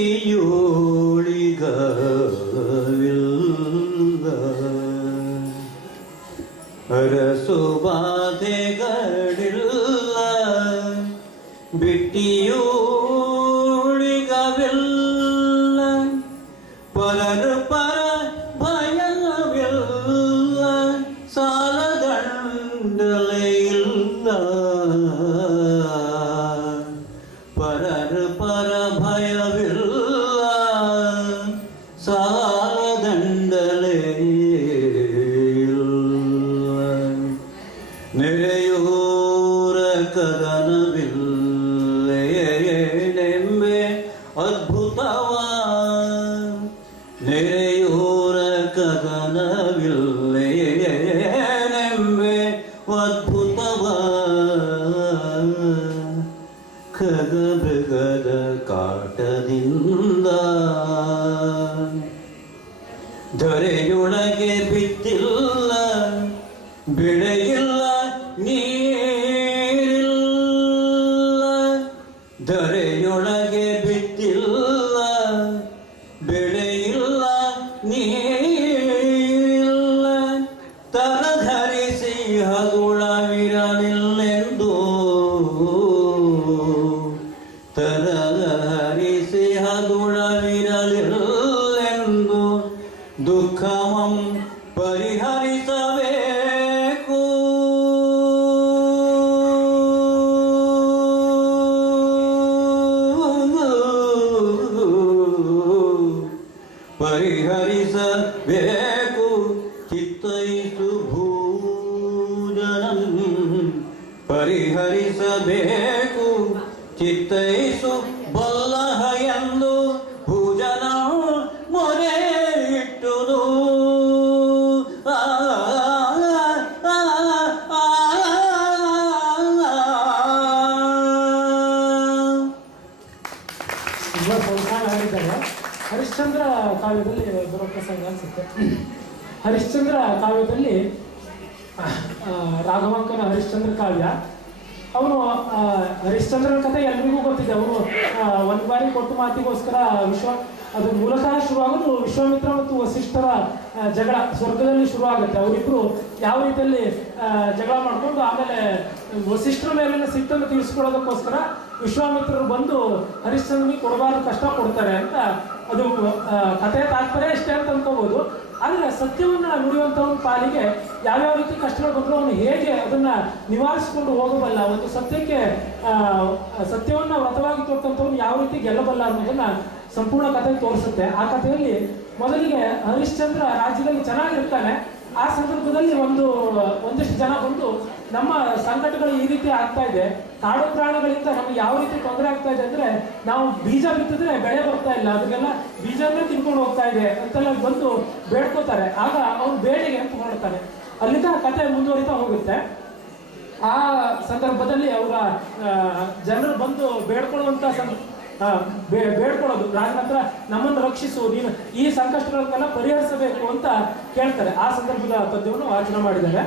ಅರಸು ಬಾಧೆಗಳಿಲ್ಲ ಬಿಟ್ಟಿಯೋಳಿಗವಿಲ್ಲ, ಪರರು ಪರ ಭಯವಿಲ್ಲ, ಸಾಲದಂಡಲೆ ಇಲ್ಲ, ಪರರು ಪರ ಭಯವಿಲ್ಲ, ಸಾಲದಂಡಲೆ ಇಲ್ಲ, ನೆರೆಯೂರ ಕದನವಿಲ್ಲೆಂಬೆ ಅದ್ಭುತವ, ನೆರೆಯೂರ ಕದನವಿಲ್ಲೆಂಬೆ ಅದ್ಭುತವ, ಖಗಮೃಗದ ಕಾಟದಿಂದ ಧರೆಯೊಳಗೆ ಬಿತ್ತಿಲ್ಲ, ಬೆಳೆಯಿಲ್ಲ ನೀರಿಲ್ಲ, ಧರೆಯೊಳಗೆ ಬಿತ್ತಿಲ್ಲ, ಬೆಳೆಯಿಲ್ಲ ನೀರಿಲ್ಲ, ತರಧರಿಸಿ ಹಗುಳವಿರಲಿಲ್ಲೆಂದು, ತರಧರಿಸಿ ಹಗುಳವಿರಲಿಲ್ಲೆಂದು ದುಃಖಮಂ ಪರಿಹರಿಸಬೇಕು, ಪರಿಹರಿಸಬೇಕು, ಚಿತ್ತೈಸು ಭೂಜನಂ ಪರಿಹರಿಸಬೇಕು, ಚಿತ್ತೈಸು ಬಲ್ಲಹ ಎಂದು ಭೂಜನ ಮೊರೆ ಇಟ್ಟುದು, ಹರಿಶ್ಚಂದ್ರ ಕಾವ್ಯದಲ್ಲಿ ಬರೋ ಪ್ರಸಂಗ ಅನ್ಸುತ್ತೆ. ಹರಿಶ್ಚಂದ್ರ ಕಾವ್ಯದಲ್ಲಿ ರಾಘವಾಂಕನ ಹರಿಶ್ಚಂದ್ರ ಕಾವ್ಯ, ಅವನು ಹರಿಶ್ಚಂದ್ರನ ಕಥೆ ಎಲ್ರಿಗೂ ಗೊತ್ತಿದೆ. ಅವನು ಒಂದು ಬಾರಿ ಕೊಟ್ಟು ಮಾತಿಗೋಸ್ಕರ ಅದು ಮೂಲತಃ ಶುರುವಾಗೋದು ವಿಶ್ವಾಮಿತ್ರ ಮತ್ತು ವಸಿಷ್ಠರ ಜಗಳ ಸ್ವರ್ಗದಲ್ಲಿ ಶುರು ಆಗುತ್ತೆ. ಅವರಿಬ್ರು ಯಾವ ರೀತಿಯಲ್ಲಿ ಜಗಳ ಮಾಡ್ಕೊಂಡು ಆಮೇಲೆ ವಸಿಷ್ಠರ ಮೇಲಿನ ಸಿಟ್ಟನ್ನು ತೀರಿಸ್ಕೊಳ್ಳೋದಕ್ಕೋಸ್ಕರ ವಿಶ್ವಾಮಿತ್ರರು ಬಂದು ಹರಿಶ್ಚಂದ್ರನಿಗೆ ಕೊಡಬಾರ್ದು ಕಷ್ಟ ಕೊಡ್ತಾರೆ ಅಂತ. ಅದು ಕಥೆಯ ತಾತ್ಪರ್ಯ ಇಷ್ಟೇ ಅಂತ ಅನ್ಕೋಬಹುದು. ಆದರೆ ಸತ್ಯವನ್ನ ನುಡಿಯುವಂಥವನ ಪಾಲಿಗೆ ಯಾವ್ಯಾವ ರೀತಿ ಕಷ್ಟಗಳು ಬಂದರೂ ಅವನು ಹೇಗೆ ಅದನ್ನ ನಿವಾರಿಸಿಕೊಂಡು ಹೋಗಬಲ್ಲ, ಒಂದು ಸತ್ಯಕ್ಕೆ ಸತ್ಯವನ್ನ ವ್ರತವಾಗಿ ತೋರ್ತಂಥವ್ನು ಯಾವ ರೀತಿ ಗೆಲ್ಲಬಲ್ಲ ಅನ್ನೋದನ್ನ ಸಂಪೂರ್ಣ ಕಥೆ ತೋರಿಸುತ್ತೆ. ಆ ಕಥೆಯಲ್ಲಿ ಮೊದಲಿಗೆ ಹರಿಶ್ಚಂದ್ರ ರಾಜ್ಯದಲ್ಲಿ ಚೆನ್ನಾಗಿರ್ತಾನೆ. ಆ ಸಂದರ್ಭದಲ್ಲಿ ಒಂದಿಷ್ಟು ಜನ ಬಂದು ನಮ್ಮ ಸಂಕಟಗಳು ಈ ರೀತಿ ಆಗ್ತಾ ಇದೆ, ಕಾಡು ಪ್ರಾಣಿಗಳಿಂದ ನಮ್ಗೆ ಯಾವ ರೀತಿ ತೊಂದರೆ ಆಗ್ತಾ ಇದೆ ಅಂದ್ರೆ ನಾವು ಬೀಜ ಬಿತ್ತಿದ್ರೆ ಬೆಳೆ ಬರ್ತಾ ಇಲ್ಲ, ಅದಕ್ಕೆಲ್ಲ ಬೀಜನೇ ತಿನ್ಕೊಂಡು ಹೋಗ್ತಾ ಇದೆ ಅಂತೆಲ್ಲ ಬಂದು ಬೇಡ್ಕೋತಾರೆ. ಆಗ ಅವ್ನು ಬೇಡಿಗೆ ಅಂತ ಹೊರಡ್ತಾನೆ. ಅಲ್ಲಿಂದ ಕಥೆ ಮುಂದುವರಿತಾ ಹೋಗುತ್ತೆ. ಆ ಸಂದರ್ಭದಲ್ಲಿ ಅವರ ಜನರು ಬಂದು ಬೇಡ್ಕೊಳ್ಳುವಂತ ಬೇಡ್ಕೊಳ್ಳೋದು, ರಾಜನ ಹತ್ರ ನಮ್ಮನ್ನು ರಕ್ಷಿಸು, ನೀನು ಈ ಸಂಕಷ್ಟಗಳನ್ನೆಲ್ಲ ಪರಿಹರಿಸಬೇಕು ಅಂತ ಕೇಳ್ತಾರೆ. ಆ ಸಂದರ್ಭದ ಪದ್ಯವನ್ನು ವಾಚನ ಮಾಡಿದ್ದಾರೆ.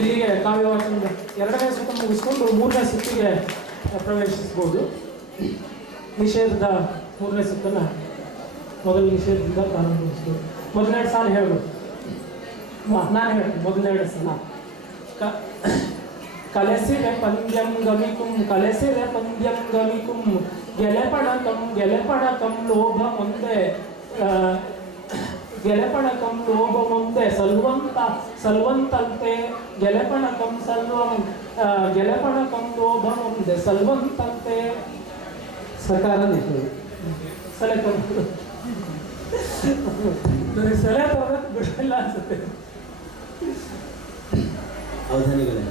ಇಲ್ಲಿಗೆ ಕಾವ್ಯ ವಾಚನ 2ನೇ ಸುತ್ತ ಮುಗಿಸ್ಕೊಂಡು 3ನೇ ಸುತ್ತಿಗೆ ಪ್ರವೇಶಿಸಬಹುದು. ನಿಷೇಧದ 3ನೇ ಸುತ್ತನ್ನ ಮೊದಲ ನಿಷೇಧದಿಂದ ಪ್ರಾರಂಭಿಸ್ಬೋದು. ಮೊದಲೆರಡು ಸಾಲ ಹೇಳ್ಬೋದು. ನಾನು ಹೇಳ್ತೀನಿ ಮೊದಲೆರಡು ಸಲ. ಕಲೆಸಿರೆ ಪಂದ್ಯಂ ಗಮಿಕುಂ ಕಲೆಸಿರೆ ಪಂದ್ಯಂ ಗಮಿಕುಂ ಗೆಲೆಪಣಕಂ ಲೋಭ ಮುಂದೆ ಗೆಲೆಪಣಕಂ ಲೋಭ ಮುಂದೆ ಸಲ್ವಂತಂತೆ ಗೆಲೆಪಣಕಂ ಗೆಲೆಪಣಕಂ ಲೋಭ ಮುಂದೆ ಸಲ್ವಂತಂತೆ. ಸಕಾರ ನಿಷೇಧ ಸಲೆ ತಂದು ನನಗೆ ಸಲೆ ತರೋದಕ್ಕೆ ಬಿಡಲ್ಲ ಅನ್ಸುತ್ತೆ. ಅವಧಾನಿಗಳೇ,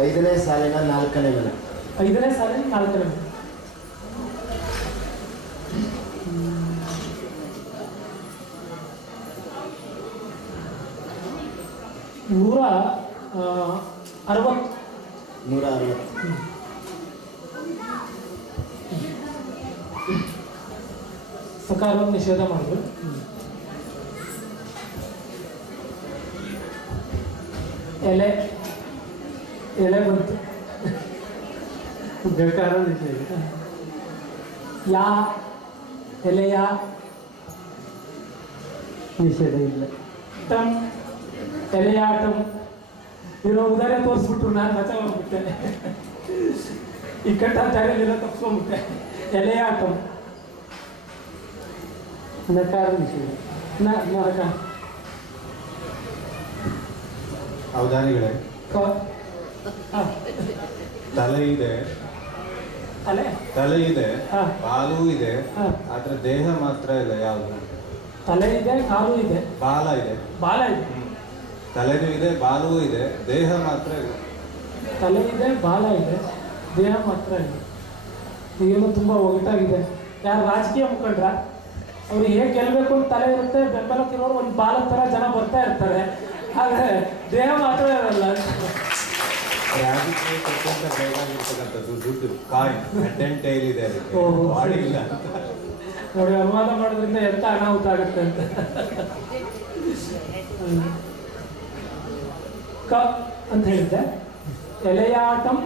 5ನೇ ಸಾಲಿನ 4ನೇ ಮನೆ. 5ನೇ ಸಾಲಿನ 4ನೇ ಮನೆ. ನೂರ 160. ಸಕಾರವನ್ನು ನಿಷೇಧ ಮಾಡಿದ್ರು. ಎಲೆ ಬಂತು. ಗಕಾರ ನಿಷೇಧ. ಯಾ ಎಲೆಯ ನಿಷೇಧ ಇಲ್ಲ. ಟಮ್ ಎಲೆಯಾಟಂ. ಇರೋ ಉದಾಹರಣೆ ತೋರಿಸ್ಬಿಟ್ರು, ನಾನು ಬಚಾವಾಗ್ಬಿಟ್ಟೆ. ಇಕ್ಕಟ್ಟ ಜಾರಿಯಲ್ಲೆಲ್ಲ ತಪ್ಪಿಸ್ಕೊಂಡ್ಬಿಟ್ಟೆ. ಎಲೆಯಾಟಂ. ನಕಾರ ನಿಷೇಧ. ನರಕ. ಅವಧಾನಿಗಳೇ, ತಲೆ ಇದೆ, ತಲೆ ಇದೆ, ಕಾಲು ಇದೆ, ಆದ್ರೆ ದೇಹ ಮಾತ್ರ ಇಲ್ಲ. ಯಾವುದು? ತಲೆ ಇದೆ, ಕಾಲು ಇದೆ, ಬಾಲ ಇದೆ. ಬಾಲ ಇದೆ. ತಲೆನೂ ಇದೆ, ಬಾಲೂ ಇದೆ, ದೇಹ ಮಾತ್ರ ಇಲ್ಲ. ತಲೆ ಇದೆ, ಬಾಲ ಇದೆ, ದೇಹ ಮಾತ್ರ ಇದೆ. ಈಗೇನು ತುಂಬ ಒಗಟಾಗಿದೆ. ಯಾರು ರಾಜಕೀಯ ಮುಖಂಡ್ರ ಅವ್ರಿಗೆ ಹೇಗೆ ಗೆಲ್ಲಬೇಕು ಅಂತ ತಲೆ ಇರುತ್ತೆ, ಬೆಂಬಲಕ್ಕಿರೋರು ಒಂದು ಬಾಲದ ಥರ ಜನ ಬರ್ತಾ ಇರ್ತಾರೆ, ಆದರೆ ದೇಹ ಮಾತ್ರ ಇರಲ್ಲ. ರಾಜಕೀಯ ಅತ್ಯಂತ ಬೇಕಾಗಿರ್ತಕ್ಕಂಥದ್ದು ದುಡ್ಡು, ಕಾಯಿನ್, ಹೆಡ್ ಅಂಡ್ ಟೈಲ್ ಇದೆ, ಅದಕ್ಕೆ ಬಾಡಿ ಇಲ್ಲ. ನೋಡಿ, ಅನುವಾದ ಮಾಡೋದ್ರಿಂದ ಎಂತ ಅನಾಹುತ ಆಗುತ್ತೆ ಅಂತ. ಕ ಅಂತ ಹೇಳಿದ್ದೆ. ಎಲೆಯಾಟಂ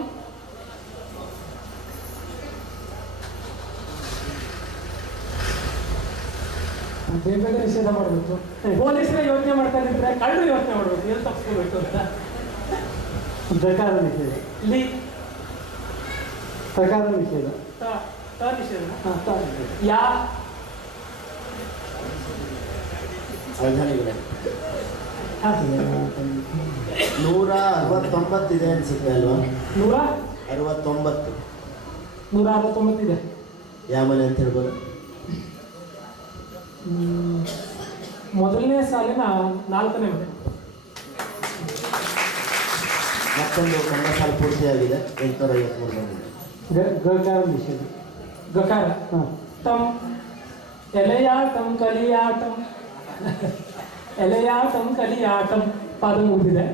ಬೇಗ ನಿಷೇಧ ಮಾಡಬೇಕು. ಪೊಲೀಸರೇ ಯೋಚನೆ ಮಾಡ್ತಾ ಇದ್ರೆ ಕಳ್ಳರು ಯೋಚನೆ ಮಾಡ್ಬೇಕು, ಎಲ್ಲಿ ತಪ್ಪಿಸ್ಕೋಬೇಕು ಅಂತ. ಪ್ರಕಾರ ನಿಷೇಧ. ಲಿ ಪ್ರಕಾರ ನಿಷೇಧ. ನಿಷೇಧ. ಯಾ ಅವಧಾನಿಗಳೇ, 169 ಇದೆ ಅನ್ಸುತ್ತೆ ಅಲ್ವಾ? 169. 169 ಇದೆ. ಯಾವ ಮನೆ ಅಂತ ಹೇಳ್ಬೋದು? ಮೊದಲನೇ ಸಾಲಿನ 4ನೇ ಮನೆ. ಮತ್ತೊಂದು ಕನ್ನಡ ಸಾಲು ಪೂರ್ತಿಯಾಗಿದೆ. 853 ಬಂದಿದೆ. ಗಕಾರ ನಿಷೇಧ. ಗಕಾರ. ಟಂ ಎಲೆಯಾಟಂ ಕಲಿಯಾಟಂ. ಎಲೆಯಾಟಂ ಕಲಿಯಾಟಂ ಪಾದ ಮುಗಿದಿದೆ.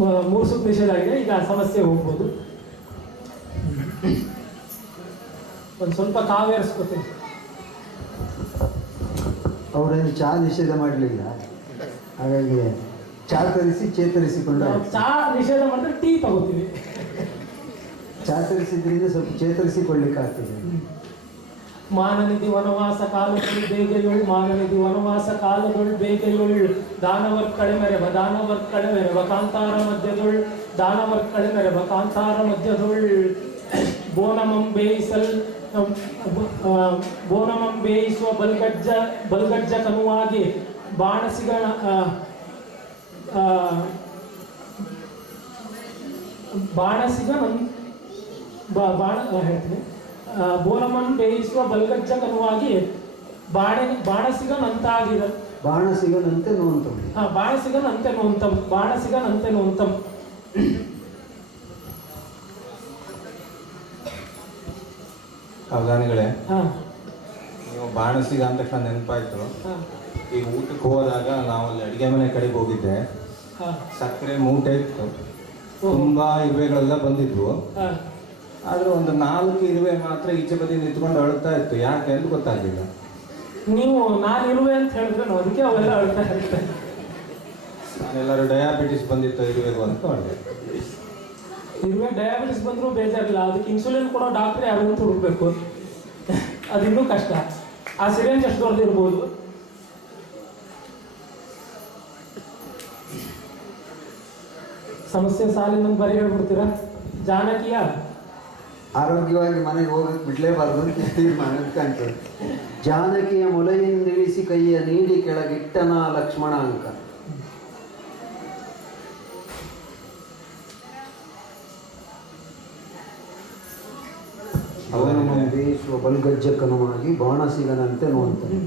3 ಸುತ್ತ ನಿಷೇಧ ಆಗಿದೆ. ಈಗ ಸಮಸ್ಯೆ ಹೋಗ್ಬೋದು. ಒಂದು ಸ್ವಲ್ಪ ಕಾವೇರಿಸ್ಕೊತೀನಿ. ಅವರೇನು ಚಾ ನಿಷೇಧ ಮಾಡಲಿಲ್ಲ, ಹಾಗಾಗಿ ಚಾ ತರಿಸಿ ಚೇತರಿಸಿಕೊಂಡು ನಾವು ಚಾ ನಿಷೇಧ ಮಾಡಿದ್ರೆ ಟೀ ತಗೋತೀವಿ. ಚಾ ತರಿಸಿದ್ರಿಂದ ಸ್ವಲ್ಪ ಚೇತರಿಸಿಕೊಳ್ಳಿಕ್ಕೆ ಆಗ್ತದೆ. ಮಾನನಿಧಿ ವನವಾಸ ಕಾಲಗಳು ಬೇಗೆಯೊಳ್ ಮಾನನಿಧಿ ವನವಾಸ ಕಾಲಗಳು ಬೇಗೆಯೊಳ್ ದಾನವರ್ ಕಳೆಮೆರೆವ ದಾನವರ್ ಕಳೆಮೆರೆವ ಕಾಂತಾರ ಮಧ್ಯದೊಳ್ ದಾನವರ್ ಕಳೆಮೆರೆವ ಕಾಂತಾರ ಮಧ್ಯದೊಳ್ ಬೋನಮಂ ಬೇಯಿಸಲ್ ಬೋನಮಂ ಬೇಯಿಸುವ ಬಲ್ಗಜ್ಜ ಕನುವಾಗಿ ಬಾಣಸಿಗ ಹೇಳ್ತೀನಿ. ಬೋನಮನ್ ಬೇಯಿಸುವ ಬಲ್ಗಜ್ಜ ಕನುವಾಗಿ ಬಾಣಸಿಗನಂತಾಗಿರ ಬಾಣಸಿಗನಂತೆ ನೋಂತಂ. ಬಾಣಸಿಗನಂತೆ ನೋಂತಂ. ಅವಧಾನಿಗಳೇ, ನೀವು ಬಾಣಸಿಗ ಅಂತ ತಕ್ಷಣ ನೆನಪಾಯ್ತು. ಈಗ ಊಟಕ್ಕೆ ಹೋದಾಗ ನಾವು ಅಲ್ಲಿ ಅಡಿಗೆ ಮನೆ ಕಡೆಗೆ ಹೋಗಿದ್ದೆ. ಸಕ್ಕರೆ ಮೂಟೆ ಇತ್ತು, ತುಂಬಾ ಇರುವೆಗಳೆಲ್ಲ ಬಂದಿದ್ವು. ಆದ್ರೆ ಒಂದು 4 ಇರುವೆ ಮಾತ್ರ ಈಚೆ ಬದಿ ನಿಂತ್ಕೊಂಡು ಅಳ್ತಾ ಇತ್ತು. ಯಾಕೆ ಅಂತ ಗೊತ್ತಾಗ್ಲಿಲ್ಲ. ನೀವು ನಾನು ಇರುವೆ ಅಂತ ಹೇಳಿದ್ರೆ ಅದಕ್ಕೆ ಅವೆಲ್ಲ ಅಳ್ತಾ ಇರ್ತೇನೆ. ನಾನೆಲ್ಲರೂ ಡಯಾಬಿಟಿಸ್ ಬಂದಿತ್ತು ಇರುವೆಗೂ ಅಂತ ಹೊರಡೆ. ಇರುವೆ ಡಯಾಬಿಟಿಸ್ ಬಂದರೂ ಬೇಜಾರಿಲ್ಲ, ಅದಕ್ಕೆ ಇನ್ಸುಲಿನ್ ಕೊಡೋ ಡಾಕ್ಟ್ರ್ ಯಾರು ಅಂತ ಹುಡುಕ್ಬೇಕು. ಅದಿನ್ನೂ ಕಷ್ಟ. ಆ ಸಿರಿಂಜ್ ಎಷ್ಟು ದೊಡ್ಡದಿರ್ಬೋದು. ಸಮಸ್ಯೆ ಸಾಲಿನೊಂದು ಬರೀ ಹೇಳ್ಬಿಡ್ತೀರಾ? ಜಾನಕಿಯ ಆರೋಗ್ಯವಾಗಿ ಮನೆಗೆ ಹೋಗಕ್ಕೆ ಬಿಡ್ಲೇಬಾರ್ದು ಅಂತ ತೀರ್ಮಾನ ಕಾಣ್ತದೆ. ಜಾನಕಿಯ ಮೊಲೆಯಿಂದಿಳಿಸಿ ಕೈಯ ನೀಡಿ ಕೆಳಗಿಟ್ಟನ ಲಕ್ಷ್ಮಣ ಅಂಕ. ಬೇಯಿಸುವ ಬಲ್ಗಜ್ಜಕನವಾಗಿ ಬಾಣಸಿಗನಂತೆ ನೋಡ್ತಾನೆ.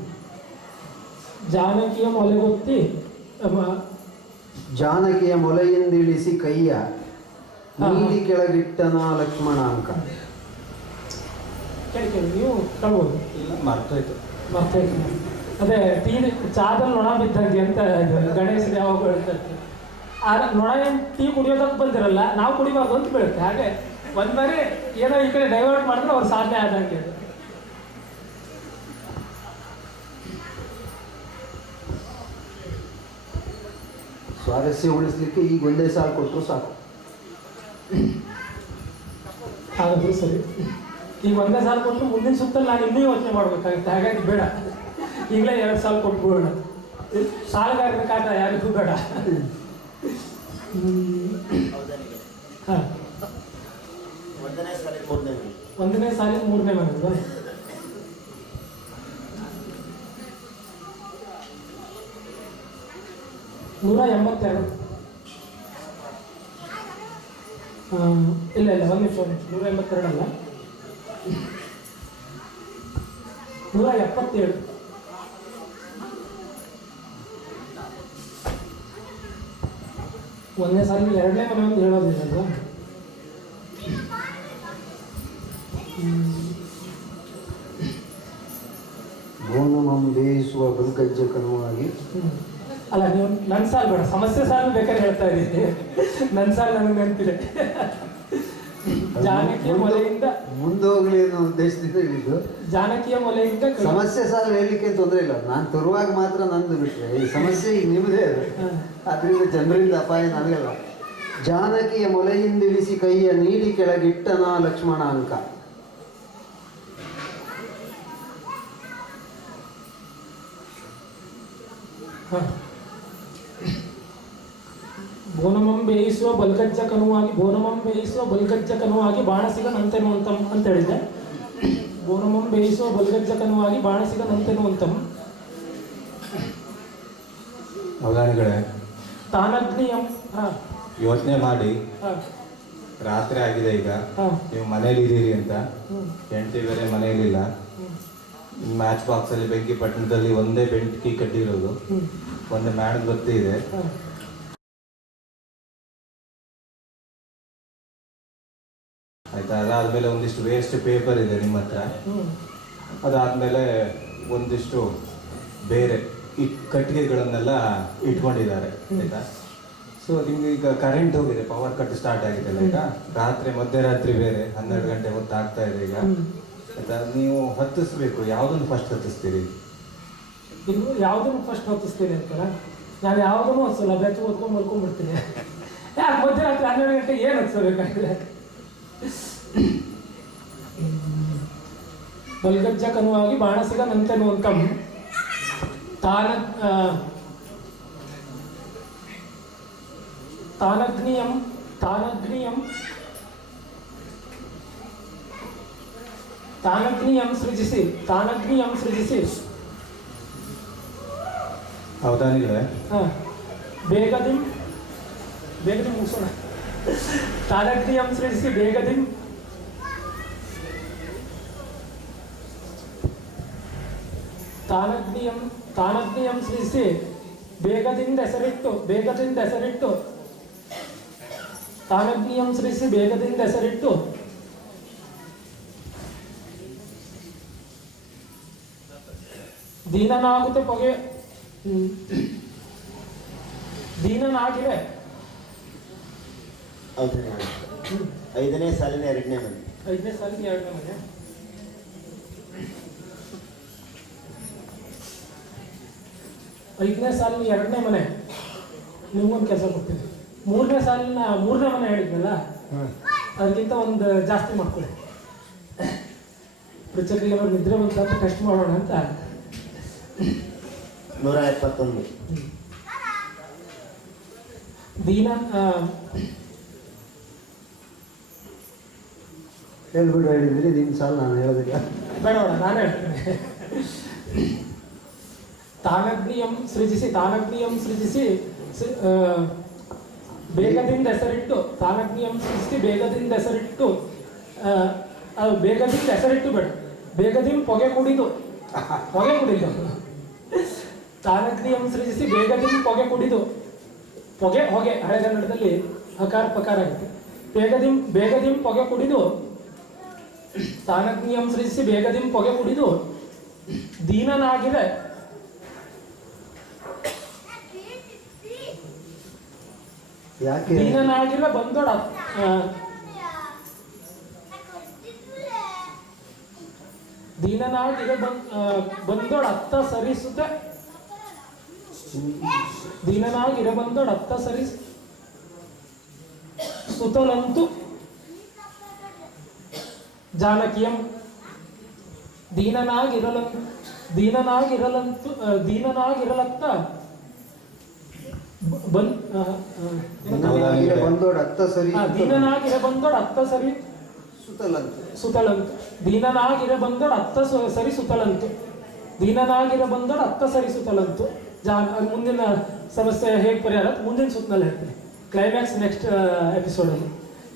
ಜಾನಕಿಯ ಮೊಲೆಗೊತ್ತಿ ಜಾನಕಿಯ ಮೊಲೆಯಿಂದಿಳಿಸಿ ಕೈಯ ನೀಡಿ ಕೆಳಗಿಟ್ಟನ ಲಕ್ಷ್ಮಣ ಅಂಕ. ಕೇಳಿ ನೀವು ತಗೋಬೋದು. ಇಲ್ಲ, ಮರ್ತೋಯ್ತು. ಅದೇ ಚಾದಲ್ಲಿ ನೊಣ ಬಿದ್ದಂಗೆ ಅಂತ ಗಣೇಶನ ಯಾವಾಗ ಹೇಳ್ತಾರೆ. ಆ ನೊಣ ಏನು ಟೀ ಕುಡಿಯೋದಕ್ಕೆ ಬಂದಿರಲ್ಲ, ನಾವು ಕುಡಿಬಾರ್ದು ಅಂತ ಬೀಳುತ್ತೆ. ಹಾಗೆ ಒಂದ್ ಬಾರಿ ಏನೋ ಈ ಕಡೆ ಡೈವರ್ಟ್ ಮಾಡಿದ್ರೆ ಅವ್ರ ಸಾಧನೆ ಆದಂಗೆ ಅದು. ಸ್ವಾರಸ್ಯ ಉಳಿಸ್ಲಿಕ್ಕೆ ಈಗ ಒಂದೇ ಸಾಲು ಕೊಟ್ಟರು ಸಾಕು. ಹಾಗಾದ್ರೂ ಸರಿ. ಈಗ ಒಂದೇ ಸಾಲು ಕೊಟ್ಟರು ಮುಂದಿನ ಸುತ್ತಲ್ಲಿ ನಾನು ಇನ್ನೂ ಯೋಚನೆ ಮಾಡ್ಬೇಕಾಗುತ್ತೆ. ಹಾಗಾಗಿ ಬೇಡ, ಈಗಲೇ 2 ಸಾಲು ಕೊಟ್ಬಿಡೋಣ. ಸಾಲಗಾರನ ಕಾಟ ಯಾರಿಗೂ ಬೇಡ. ಹಾಂ, 1ನೇ ಸಾಲಿನ 3ನೇ ಮನೆ. 1ನೇ ಸಾಲಿನ 3ನೇ ಮನೆ. 182. ಇಲ್ಲ 1 ನಿಮಿಷ. 182 ಅಲ್ಲ, 177. ಒಂದನೇ ಸಾಲಿನ 2ನೇ ಮನೆ ಒಂದು ಹೇಳೋದಿಲ್ಲ ಅಲ್ವಾ? ಗೋನಮಂ ಬೇಯಿಸುವ ಬಲ್ಗಜ್ಜಕನವಾಗಿ. ಅಲ್ಲ, ನೀವು ನನ್ನ ಸಾಲು ಬೇಡ, ಸಮಸ್ಯೆ ಸಾಲು ಬೇಕಾದ್ರೆ ಹೇಳ್ತಾ ಇದ್ದೀನಿ. ನನ್ನ ಸಾಲು ನನಗೆ ನೆನಪಿದೆ. ಜಾನಕಿಯ ಮೊಲೆಯಿಂದ ಮುಂದೋಗ್ಲಿ ಅನ್ನೋ ಉದ್ದೇಶದಿಂದ ಇದು. ಜಾನಕಿಯ ಮೊಲೆಯಿಂದ ಸಮಸ್ಯೆ ಸಾಲು ಹೇಳಲಿಕ್ಕೆ ತೊಂದರೆ ಇಲ್ಲ, ನಾನು ತರುವಾಗ ಮಾತ್ರ ನಂದು ಬಿಟ್ರೆ ಈ ಸಮಸ್ಯೆ ಈಗ ನಿಮ್ಮದೇ ಅದು. ಅದರಿಂದ ಜನರಿಂದ ಅಪಾಯ ನನಗಲ್ಲ. ಜಾನಕಿಯ ಮೊಲೆಯಿಂದಿಳಿಸಿ ಕೈಯ ನೀಡಿ ಕೆಳಗಿಟ್ಟನ ಲಕ್ಷ್ಮಣ ಅಂಕ. ಬೋನಮಂ ಬೇಯಿಸುವ ಬಲ್ಗಜ್ಜ ಕನುವಾಗಿ ಬಾಣಸಿಗನಂತೆನು ಅಂತ ಹೇಳಿದೆ. ಬೋನಮಂ ಬೇಯಿಸುವ ಬಲ್ಗಜ್ಜ ಕನುವಾಗಿ ಬಾಣಸಿಗನಂತೆನು ಅಂತಂ. ಅವಧಾನಿಗಳೇ, ತಾನಗ್ನಿಯಂ. ಯೋಚನೆ ಮಾಡಿ. ರಾತ್ರಿ ಆಗಿದೆ ಈಗ, ನೀವು ಮನೇಲಿ ಇದ್ದೀರಿ ಅಂತ. ಹೆಂಡತಿ ಬೇರೆ ಮನೆಯಲ್ಲಿಲ್ಲ. ಮ್ಯಾಚ್ ಬಾಕ್ಸ್ ಅಲ್ಲಿ ಬೆಂಕಿ ಪಟ್ಟಣದಲ್ಲಿ ಒಂದೇ ಬೆಂಕಿ ಕಟ್ಟಿರೋದು, ಒಂದು ಮ್ಯಾಡ್ ಬತ್ತಿ ಇದೆ. ಆಯ್ತಾ? ಅದಾದ್ಮೇಲೆ ಒಂದಿಷ್ಟು ವೇಸ್ಟ್ ಪೇಪರ್ ಇದೆ ನಿಮ್ಮ ಹತ್ರ. ಅದಾದ್ಮೇಲೆ ಒಂದಿಷ್ಟು ಬೇರೆ ಕಟ್ಟಿಗೆಗಳನ್ನೆಲ್ಲ ಇಟ್ಕೊಂಡಿದ್ದಾರೆ. ಆಯ್ತಾ? ಸೊ ನಿಮ್ಗೆ ಈಗ ಕರೆಂಟ್ ಹೋಗಿದೆ, ಪವರ್ ಕಟ್ ಸ್ಟಾರ್ಟ್ ಆಗಿದೆ ಅಲ್ಲ. ಈಗ ರಾತ್ರಿ ಮಧ್ಯರಾತ್ರಿ ಬೇರೆ 12 ಗಂಟೆ ಹೊತ್ತು ಆಗ್ತಾ ಇದೆ ಈಗ. ಆಯ್ತಾ? ನೀವು ಹತ್ತಿಸ್ಬೇಕು. ಯಾವ್ದನ್ನು ಫಸ್ಟ್ ಹತ್ತಿಸ್ತೀರಿ? ಯಾವುದನ್ನು ಫಸ್ಟ್ ಹತ್ತಿಸ್ತೀನಿ ಅಂತಾರ? ನಾನು ಯಾವುದನ್ನು ಹತ್ಸಲ್ಲ, ಬೆಚ್ಚ ಓದ್ಕೊಂಡು ಮಲ್ಕೊಂಡ್ಬಿಡ್ತೀನಿ. ಯಾಕೆ ಮಧ್ಯರಾತ್ರಿ 12 ಗಂಟೆಗೆ ಏನು ಹತ್ಸಬೇಕಾಗಿದೆ? ಬಲ್ಗಜ್ಜ ಕನುವಾಗಿ ಬಾಣಸಿಗನಂತೆನು ಅಂತಂ. ತಾನಗ್ನಿಯಂ ತಾನಗ್ನಿಯಂ ಸೃಜಿಸಿ ತಾನಗ್ನಿಯಂ ಸೃಜಿಸಿ. ಅವಧಾನಿಗಳೇ, ಬೇಗದಿಂ ಬೇಗದಿಂ ಮುಗಿಸೋಣ. ತಾನಗ್ನಿಯಂ ಸೃಜಿಸಿ ಬೇಗದಿಂ ತಾನಗ್ನಿಯಂ ಸೃಜಿಸಿ ಬೇಗದಿಂದ ಹೆಸರಿಟ್ಟು ತಾನಗ್ನಿಯಂ ಸೃಜಿಸಿ ಬೇಗದಿಂದ ಹೆಸರಿಟ್ಟು ದೀನನಾಗುತ್ತೆ ಪೊಗೆ ದೀನನಾಗಿವೆ. ಅವಧಾನಿಗಳೇ, 5ನೇ ಸಾಲಿನ 2ನೇ ಮನೆ. 5ನೇ ಸಾಲಿನ 2ನೇ ಮನೆ. 5ನೇ ಸಾಲಿನ 2ನೇ ಮನೆ. ನಿಮ್ಗೊಂದು ಕೆಲಸ ಕೊಡ್ತೀನಿ. 3ನೇ ಸಾಲಿನ 3ನೇ ಮನೆ ಹೇಳಿದ್ನಲ್ಲ, ಅದಕ್ಕಿಂತ ಒಂದು ಜಾಸ್ತಿ ಮಾಡ್ಕೊಳ್ಳಿ. ಪೃಚ್ಛಕರಿಗೆ ನಾವು ನಿದ್ರೆ ಬಂತ ಟೆಸ್ಟ್ ಮಾಡೋಣ ಅಂತ. 171. ದೀನ ಹೇಳ್ಬಿಟ್ಟು ಹೇಳಿದ್ರಿ, ನಿಮ್ಮ ಸಾಲ ನಾನು ಹೇಳೋದಿಲ್ಲ. ಬೇಡ ನಾನು ಹೇಳ್ತೇನೆ. ತಾನಗ್ನಿಯಂ ಸೃಜಿಸಿ ಬೇಗದಿಂದ ಹೆಸರಿಟ್ಟು ತಾನಗ್ನಿಯಂ ಸೃಜಿಸಿ ಬೇಗದಿಂದ ಹೆಸರಿಟ್ಟು ಬೇಗದಿಂದ ಹೆಸರಿಟ್ಟು ಬೇಡ ಬೇಗದಿಂದ ಹೊಗೆ ಕುಡಿದು ತಾನಗ್ನಿಯಂ ಸೃಜಿಸಿ ಬೇಗದಿಂದ ಹೊಗೆ ಹಳೆಗನ್ನಡದಲ್ಲಿ ಹಕಾರ ಪಕಾರ ಆಗುತ್ತೆ. ಬೇಗದಿಂ ಹೊಗೆ ಕುಡಿದು ತಾನಗ್ನಿಯಂ ಸೃಜಿಸಿ ಬೇಗದಿಂ ಹೊಗೆ ಕುಡಿದು ದೀನನಾಗಿರೆ ಯಾಕೆ ದೀನನಾಗಿರ ಬಂದೋಡ ಬಂದೋಡ ಅತ್ತ ಸರಿಸುತ್ತೆ ದೀನನಾಗಿರ ಬಂದೋಡ ಅತ್ತ ಸುತಲಂತು ಜಾನಕಿಯಂ ದೀನನಾಗಿರಲತ್ತ ಬಂದೋಡ ಅತ್ತ ಸರಿ ದೀನನಾಗಿರ ಬಂದೋಡ ಅತ್ತ ಸರಿ ಸುತಲಂತು ದೀನನಾಗಿರ ಬಂದೋಡ ಅತ್ತ ಸರಿ ಸುತಲಂತು ದೀನನಾಗಿರ ಬಂದೋಡ ಅತ್ತ ಸರಿ ಸುತಲಂತು. ಮುಂದಿನ ಸಮಸ್ಯೆ ಹೇಗೆ ಪರಿಹಾರ ಮುಂದಿನ ಸುತ್ತನಲ್ಲಿ ಹೇಳ್ತೀನಿ. ಕ್ಲೈಮ್ಯಾಕ್ಸ್ ನೆಕ್ಸ್ಟ್ ಎಪಿಸೋಡಲ್ಲಿ.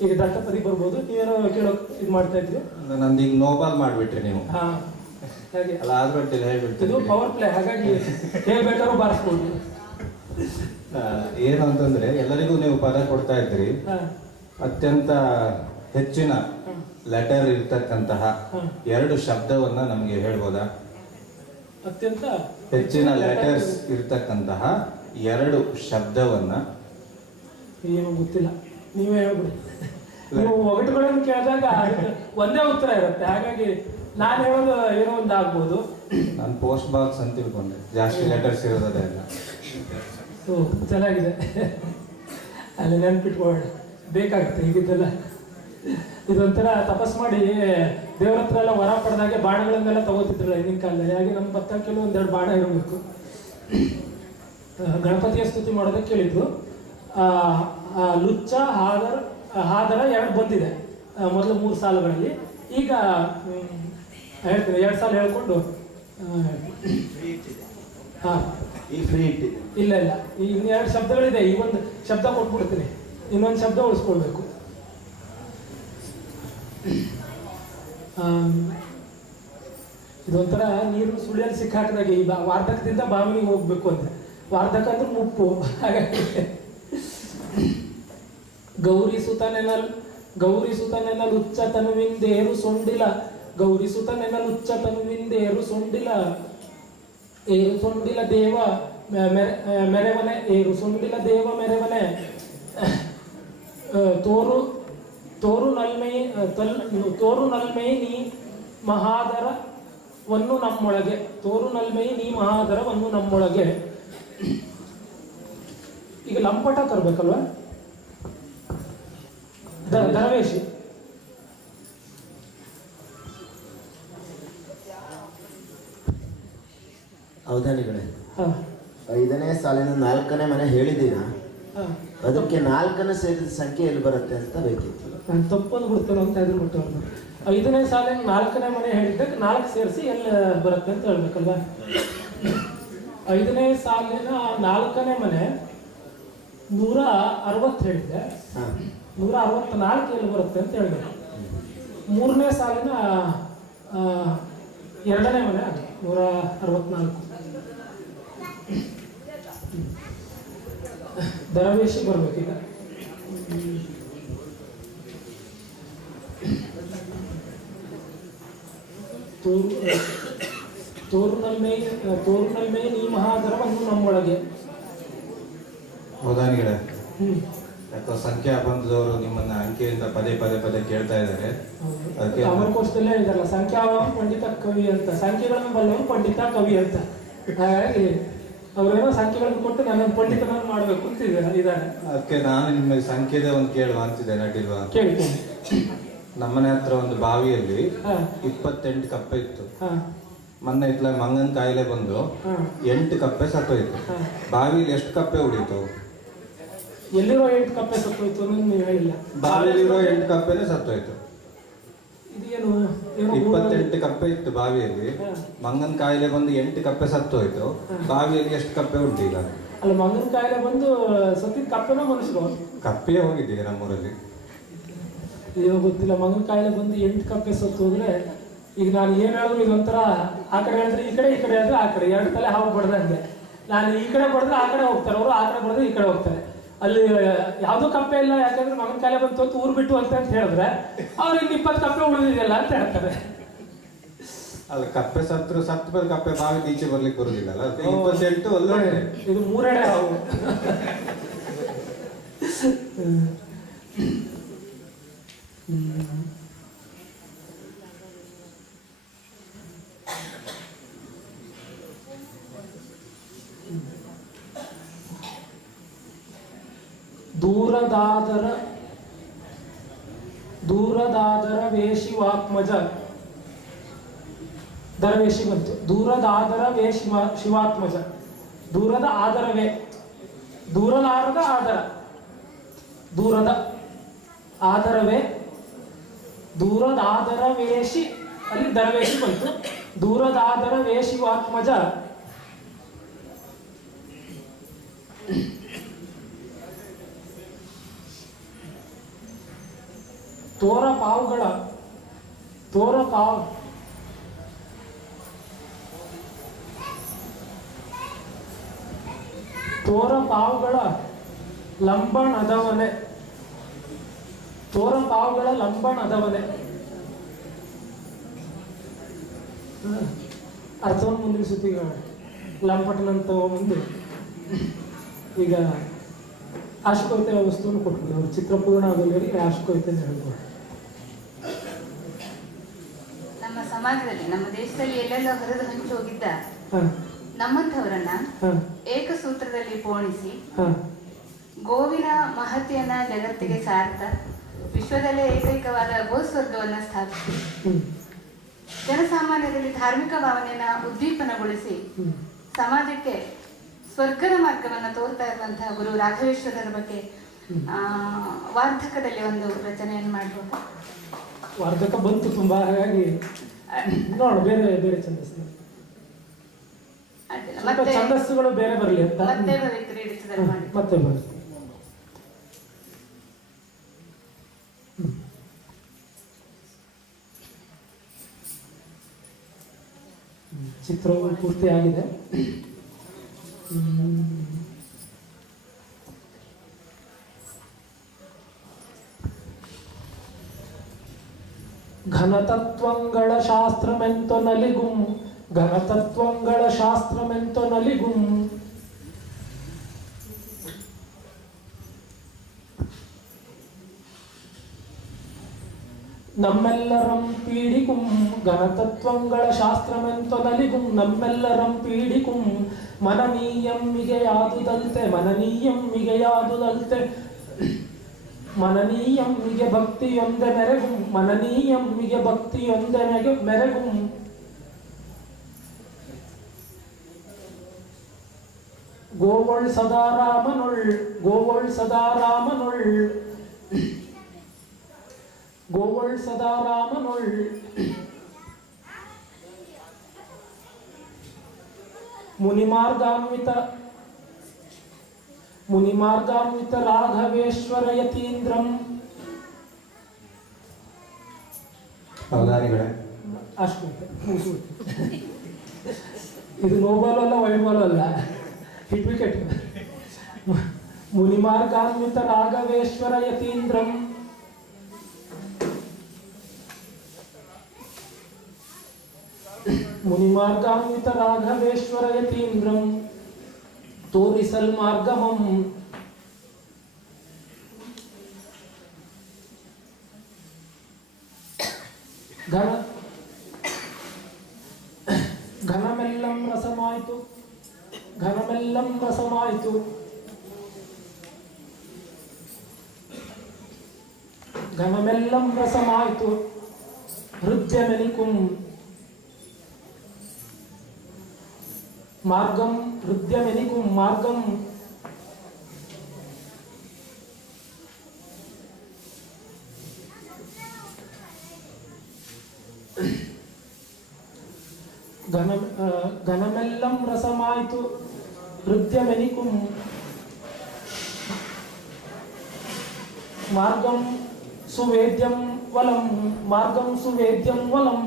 ಈಗ ದಂತಪದಿ ಬರ್ಬೋದು. ನೀವೇನೋ ಕೇಳೋಕೆ ಇದು ಮಾಡ್ತಾ ಇದ್ರಿ. ನಂದೀಗ ನೋಬಲ್ ಮಾಡಿಬಿಟ್ರಿ ನೀವು. ಹಾಗೆ ಅಲ್ಲ, ಆದ್ಬಿಟ್ಟಿಲ್ಲ ಹೇಳ್ಬಿಡ್ತೀವಿ. ಇದು ಪವರ್ ಪ್ಲೇ, ಹಾಗಾಗಿ ಹೇಗೆ ಬೇಕಾದ್ರೂ ಬಾರಿಸ್ಬೋದು. ಏನು ಅಂತಂದ್ರೆ, ಎಲ್ಲರಿಗೂ ನೀವು ಪದ ಕೊಡ್ತಾ ಇದ್ರಿ. ಅತ್ಯಂತ ಹೆಚ್ಚಿನ ಲೆಟರ್ ಇರ್ತಕ್ಕಂತಹ 2 ಶಬ್ದವನ್ನ ನಮ್ಗೆ ಹೇಳ್ಬೋದಾ? ಅತ್ಯಂತ ಹೆಚ್ಚಿನ ಲೆಟರ್ಸ್ ಇರ್ತಕ್ಕಂತಹ 2 ಶಬ್ದವನ್ನ. ಏನು ಗೊತ್ತಿಲ್ಲ, ನೀವೇ ಹೇಳ್ಬಿಡಿ. ನೀವು ಒಗಟುಗಳನ್ನು ಕೇಳಿದಾಗ ಒಂದೇ ಉತ್ತರ ಇರುತ್ತೆ, ಹಾಗಾಗಿ ನಾನು ಹೇಳೋದು ಏನೋ ಒಂದು ಆಗ್ಬೋದು. ನಾನು ಪೋಸ್ಟ್ ಬಾಕ್ಸ್ ಅಂತ ತಿಳ್ಕೊಂಡೆ, ಜಾಸ್ತಿ ಲೆಟರ್ಸ್ ಇರೋದೆಲ್ಲ. ಚೆನ್ನಾಗಿದೆ, ಅಲ್ಲಿ ನೆನ್ಪಿಟ್ಕೊಳ್ಳೋಣ, ಬೇಕಾಗುತ್ತೆ ಹೀಗಿದ್ದೆಲ್ಲ. ಇದೊಂಥರ ತಪಸ್ ಮಾಡಿ ದೇವ್ರ ಹತ್ರ ಎಲ್ಲ ವರ ಪಡೆದಾಗೆ ಬಾಣಗಳನ್ನೆಲ್ಲ ತಗೋತಿದ್ರಲ್ಲ ಹಿಂದಿನ ಕಾಲದಲ್ಲಿ. ಹಾಗೆ ನಮ್ಮ ಪತ್ತಕ್ಕೆಲ್ಲ 1-2 ಬಾಣ ಇರಬೇಕು. ಗಣಪತಿಯ ಸ್ತುತಿ ಮಾಡೋದಕ್ಕೆ ಕೇಳಿದ್ರು. ಲುಚ್ಚ ಹಾದರ 2 ಬಂದಿದೆ ಮೊದಲು 3 ಸಾಲುಗಳಲ್ಲಿ. ಈಗ ಹೇಳ್ತೀನಿ, 2 ಸಾಲು ಹೇಳ್ಕೊಂಡು ಇಲ್ಲ ಇನ್ನು 2 ಶಬ್ದಗಳಿದೆ. ಈ ಒಂದು ಶಬ್ದ ಕೊಟ್ಬಿಡ್ತೀನಿ, ಇನ್ನೊಂದು ಶಬ್ದ ಉಳಿಸ್ಕೊಳ್ಬೇಕು. ಇದೊಂಥರ ನೀರು ಸುಳಿಯಲ್ಲಿ ಸಿಕ್ಕಾಕಿದಾಗ ಈ ವಾರ್ಧಕದಿಂದ ಬಾವಿಗೆ ಹೋಗ್ಬೇಕು ಅಂತ. ವಾರ್ಧಕ ಅಂದ್ರೆ ಮುಪ್ಪು. ಹಾಗಾಗಿ ಗೌರಿ ಸುತನೆನ ಲುಚ್ಚ ತನುವಿಂದೇರು ಸೊಂಡಿಲ ಗೌರಿ ಸುತನೆನ ಲುಚ್ಚ ತನುವಿಂದೇರು ಸೊಂಡಿಲ ಏರು ಸೊಂಡಿಲ ದೇವ ಮೆರೆವನೆ ಏರು ಸೊಂಡಿಲ ದೇವ ಮೆರೆವನೆ ತೋರು ನಲ್ಮೈ ನೀ ಮಹಾದರವನ್ನು ನಮ್ಮೊಳಗೆ ತೋರು ನಲ್ಮೈ ನೀ ಮಹಾದರವನ್ನು ನಮ್ಮೊಳಗೆ. ಈಗ ಲಂಪಟ ತರ್ಬೇಕಲ್ವಾ? ದರವೇಶಿ. ಅವಧಾನಿಗಳೇ, 5ನೇ ಸಾಲಿನ 4ನೇ ಮನೆ ಹೇಳಿದ್ದೀರಾ? ಅದಕ್ಕೆ 4ನೇ ಸೇರಿದ ಸಂಖ್ಯೆ ಎಲ್ಲಿ ಬರುತ್ತೆ ಅಂತ ಬೇಕಿತ್ತು. ನಾನು ತಪ್ಪೊಂದು ಬಿಡ್ತೇನೆ ಅಂತ ಎದುರು ಬಿಟ್ಟು ಅವ್ರನ್ನ 5ನೇ ಸಾಲಿನ 4ನೇ ಮನೆ ಹೇಳಿದ್ದಕ್ಕೆ 4 ಸೇರಿಸಿ ಎಲ್ಲಿ ಬರುತ್ತೆ ಅಂತ ಹೇಳ್ಬೇಕಲ್ವಾ. 5ನೇ ಸಾಲಿನ 4ನೇ ಮನೆ 160 ಹೇಳಿದ್ದೆ, 164 ಎಲ್ಲಿ ಬರುತ್ತೆ ಅಂತ ಹೇಳ್ಬೇಕು. 3ನೇ ಸಾಲಿನ 2ನೇ ಮನೆ 164. ದರವೇಶಿ ಬರ್ಬೇಕೀಗ. ತೋರ್ನಲ್ಮೇ ನೀ ಮಹಾಧರ್ಮವನ್ನು ನಮ್ಮೊಳಗೆ. ಹೌದಾನಿಗಳೇ, ಯಾಕೋ ಸಂಖ್ಯಾ ಬಂಧದವರು ನಿಮ್ಮನ್ನ ಅಂಕೆಯಿಂದ ಪದೇ ಕೇಳ್ತಾ ಇದ್ದಾರೆ. ಅದಕ್ಕೆ ಅಮರಕೋಶದಲ್ಲೇ ಹೇಳಿದಾರಲ್ಲ, ಸಂಖ್ಯಾವಾನ್ ಪಂಡಿತ ಕವಿ ಅಂತ, ಸಂಖ್ಯೆಗಳನ್ನು ಬಲ್ಲವನು ಪಂಡಿತ ಕವಿ ಅಂತ. ಹಾಗಾಗಿ ಅವರೇನೋ ಸಂಖ್ಯೆಗಳನ್ನು ಕೊಟ್ಟು ನನ್ನನ್ನು ಪಂಡಿತನನ್ನು ಮಾಡಬೇಕು ಅಂತ ಇದ್ದಾರೆ. ಅದಕ್ಕೆ ನಾನು ನಿಮಗೆ ಸಂಖ್ಯೆದ ಒಂದು ಕೇಳುವ ಅಂತಿದ್ದೇನೆ, ಅಡ್ಡಿಲ್ವಾ? ಕೇಳ್ತೀನಿ. ನಮ್ಮನೆ ಹತ್ರ ಒಂದು ಬಾವಿಯಲ್ಲಿ 28 ಕಪ್ಪೆ ಇತ್ತು. ಮೊನ್ನೆ ಇತ್ಲ ಮಂಗನ ಕಾಯಿಲೆ ಬಂದು 8 ಕಪ್ಪೆ ಸತ್ತೋಯ್ತು. ಬಾವಿಯಲ್ಲಿ ಎಷ್ಟು ಕಪ್ಪೆ ಉಳಿತು? ಎಲ್ಲಿರೋ 8 ಕಪ್ಪೆ ಸತ್ತೋಯ್ತು ನೀವು ಹೇಳಿಲ್ಲ. ಬಾವಿಯಲ್ಲಿರೋ 8 ಕಪ್ಪೆನೇ ಸತ್ತೋಯ್ತು. ಇದೇನು 28 ಕಪ್ಪೆ ಇತ್ತು ಬಾವಿಯಲ್ಲಿ, ಮಂಗನ ಕಾಯಿಲೆ ಬಂದು 8 ಕಪ್ಪೆ ಸತ್ತೋಯ್ತು. ಬಾವಿಯಲ್ಲಿ ಎಷ್ಟು ಕಪ್ಪೆ ಉಂಟು ಈಗ? ಅಲ್ಲ, ಮಂಗನ ಕಾಯಿಲೆ ಬಂದು ಸತ್ತಿದ ಕಪ್ಪೆನ ಮನುಷ್ಯರು? ಕಪ್ಪೆಯೇ ಹೋಗಿದ್ದೀವಿ ನಮ್ಮೂರಲ್ಲಿ. ಏನೋ ಗೊತ್ತಿಲ್ಲ. ಮಂಗನ ಕಾಯಿಲೆ ಬಂದು 8 ಕಪ್ಪೆ ಸತ್ತು ಹೋದ್ರೆ ಈಗ ನಾನು ಏನ್ ಹೇಳಿದ್ರು ಇದೊಂಥರ, ಆ ಕಡೆ ಹೇಳಿದ್ರೆ ಈ ಕಡೆ ಹೇಳಿದ್ರೆ ಆ ಕಡೆ, 2 ತಲೆ ಹಾವು ಬಡ್ದಂಗೆ. ನಾನು ಈ ಕಡೆ ಬಡಿದ್ರೆ ಆ ಕಡೆ ಹೋಗ್ತಾರೆ ಅವರು, ಆ ಕಡೆ ಬಡಿದ್ರೆ ಈ ಕಡೆ ಹೋಗ್ತಾರೆ. ಅಲ್ಲಿ ಯಾವ್ದೋ ಕಪ್ಪೆ ಇಲ್ಲ, ಯಾಕಂದ್ರೆ ಮಗನ ಕಾಯಿಲೆ ಬಂತು ಅಂತ ಊರ್ ಬಿಟ್ಟು ಅಂತ ಹೇಳಿದ್ರೆ ಅವ್ರು ಇನ್ನು 20 ಕಪ್ಪೆ ಉಳಿದಿದೆಯಲ್ಲ ಅಂತ ಹೇಳ್ತಾರೆ. ಅಲ್ಲ, ಕಪ್ಪೆ ಸತ್ತ ಮೇಲೆ ಕಪ್ಪೆ ಬಾವಿ ಈಚೆ ಬರ್ಲಿಕ್ಕೆ ಬರುದಿಲ್ಲ ಅಲ್ಲ. 28 ಒಳ್ಳೆ. ಇದು 3 ಎಡೆ ಹಾವು. ದೂರದಾದರ ವೇಶಿವಾತ್ಮಜ. ದರವೇಶಿ ಬಂತು. ದೂರದಾದರವೇ ಶಿವಾತ್ಮಜ. ದೂರದ ಆದರವೇ, ದೂರಲಾರದ ಆದರ, ದೂರದ ಆದರವೇ, ದೂರದಾದರವೇಶಿ, ಅಲ್ಲಿ ದರವೇಶಿ ಬಂತು. ದೂರದಾದರವೇ ಶಿವಾತ್ಮಜ. ತೋರ ಪಾವುಗಳ ಲಂಬಣದವನೆ. ತೋರ ಪಾವುಗಳ ಲಂಬಣದವನೆ. ಅರ್ಥವನ್ನು ಮುಂದಿನ ಸುತ್ತಿಗ ಲಂಪಟನಂತ ಮುಂದೆ ಈಗ ಆಶುಕವಿತೆ ವಸ್ತುವನ್ನು ಕೊಟ್ಬಿಟ್ಟು ಅವ್ರು ಚಿತ್ರಪೂರ್ಣ ಆಗೋರಿಗೆ ಆಶುಕವಿತೆ ಹೇಳ್ಬೋದು. ನಮ್ಮ ಸಮಾಜದಲ್ಲಿ, ನಮ್ಮ ದೇಶದಲ್ಲಿ ಎಲ್ಲೆಲ್ಲ ಹರಿದು ಹಂಚಿ ಹೋಗಿದ್ದ ನಮ್ಮಂಥವರನ್ನ ಏಕಸೂತ್ರದಲ್ಲಿ ಪೋಣಿಸಿ ಗೋವಿನ ಮಹತಿಯನ್ನ ಜಗತ್ತಿಗೆ ಸಾರ್ಥ ವಿಶ್ವದಲ್ಲೇ ಏಕೈಕವಾದ ಗೋಸ್ವರ್ಗವನ್ನ ಸ್ಥಾಪಿಸಿ ಜನಸಾಮಾನ್ಯರಲ್ಲಿ ಧಾರ್ಮಿಕ ಭಾವನೆಯನ್ನ ಉದ್ದೀಪನಗೊಳಿಸಿ ಸಮಾಜಕ್ಕೆ ಸ್ವರ್ಗದ ಮಾರ್ಗವನ್ನ ತೋರ್ತಾ ಇರುವಂತಹ ಗುರು ರಾಘವೇಶ್ವರರ ಬಗ್ಗೆ ವಾರ್ಧಕದಲ್ಲಿ ಒಂದು ರಚನೆಯನ್ನು ಮಾಡಬಹುದು. ವಾರ್ಧಕ ಬಂತು ತುಂಬಾ, ಹಾಗಾಗಿ ನೋಡು ಬೇರೆ ಬೇರೆ ಛಂದಸ್ಸು, ಮತ್ತೆ ಛಂದಸ್ಸುಗಳು ಬೇರೆ ಬರಲಿ ಅಂತ ಮತ್ತೆ ಬರಲಿ. ಚಿತ್ರವು ಪೂರ್ತಿ ಆಗಿದೆ. ಘನತತ್ವಂಗಳ ಶಾಸ್ತ್ರಮೆಂತೊ ನಲಿಗುಂ, ಘನತತ್ವಂಗಳ ಶಾಸ್ತ್ರಮೆಂತೊ ನಲಿಗುಂ. ನಮ್ಮೆಲ್ಲರಂ ಪೀಡಿಕುಂ, ಘನತತ್ವಂಗಳ ಶಾಸ್ತ್ರಮೆಂತೊ ನಲಿಗುಂ. ನಮ್ಮೆಲ್ಲರಂ ಪೀಡಿಕುಂ ಮನನೀಯಮ್ಮಿಗೆಯಾದುದಂತೆ, ಮನನೀಯಮ್ಮಿಗೆಯಾದುದಂತೆ. ಮನನೀಯಮ್ಮಿಗೆ ಭಕ್ತಿಯೊಂದೆ ಮೆರೆಗುಂ, ಮನನೀಯಮ್ಮಿಗೆ ಭಕ್ತಿಯೊಂದೆ ಮೆರೆಗುಂ. ಗೋವಳ್ ಸದಾರಾಮನುಳ್ ಗೋವಳ್ ಸದಾರಾಮನುಳ್ ಗೋವಳ್ ಸದಾರಾಮನುಳ್ ಮುನಿಮಾರ್ಗಾನ್ವಿತ ರಾಘವೇಶ್ವರ ಯತೀಂದ್ರಂ. ಅವಧಾನಿಗಳೇ, ಅಷ್ಟು ಇದು ನೋ ಬಾಲ್ ಅಲ್ಲ, ವೈಡ್ ಬಾಲ್ ಅಲ್ಲ, ಹಿಟ್ ವಿಕೆಟ್. ಮುನಿಮಾರ್ಗಾನ್ವಿತ ರಾಘವೇಶ್ವರ ಯತೀಂದ್ರಂ ಮುನಿಮಾರ್ಗಾನ್ವಿತ ರಾಘವೇಶ್ವರ ಯತೀಂದ್ರಂ ತೋರಿಸಲ್ ಮಾರ್ಗಮಂ ಘನಮೆಲ್ಲಂ ರಸಮಾಯಿತು ಘನಮೆಲ್ಲಂ ರಸಮಾಯಿತು ಘನಮೆಲ್ಲಂ ರಸಮಾಯಿತು ಹೃದ್ಯಮೆನಿಕುಂ ಮಾರ್ಗಂ ಹೃದ್ಯಮೆನಿಕುಂ ಮಾರ್ಗಂ ಘನಮೆಲ್ಲಂ ರಸಮಾಯಿತು ಹೃದ್ಯಮೆನಿಕುಂ ಮಾರ್ಗಂ ಸುವೇದ್ಯಂ ವಲಂ ಮಾರ್ಗಂ ಸುವೇದ್ಯಂ ವಲಂ.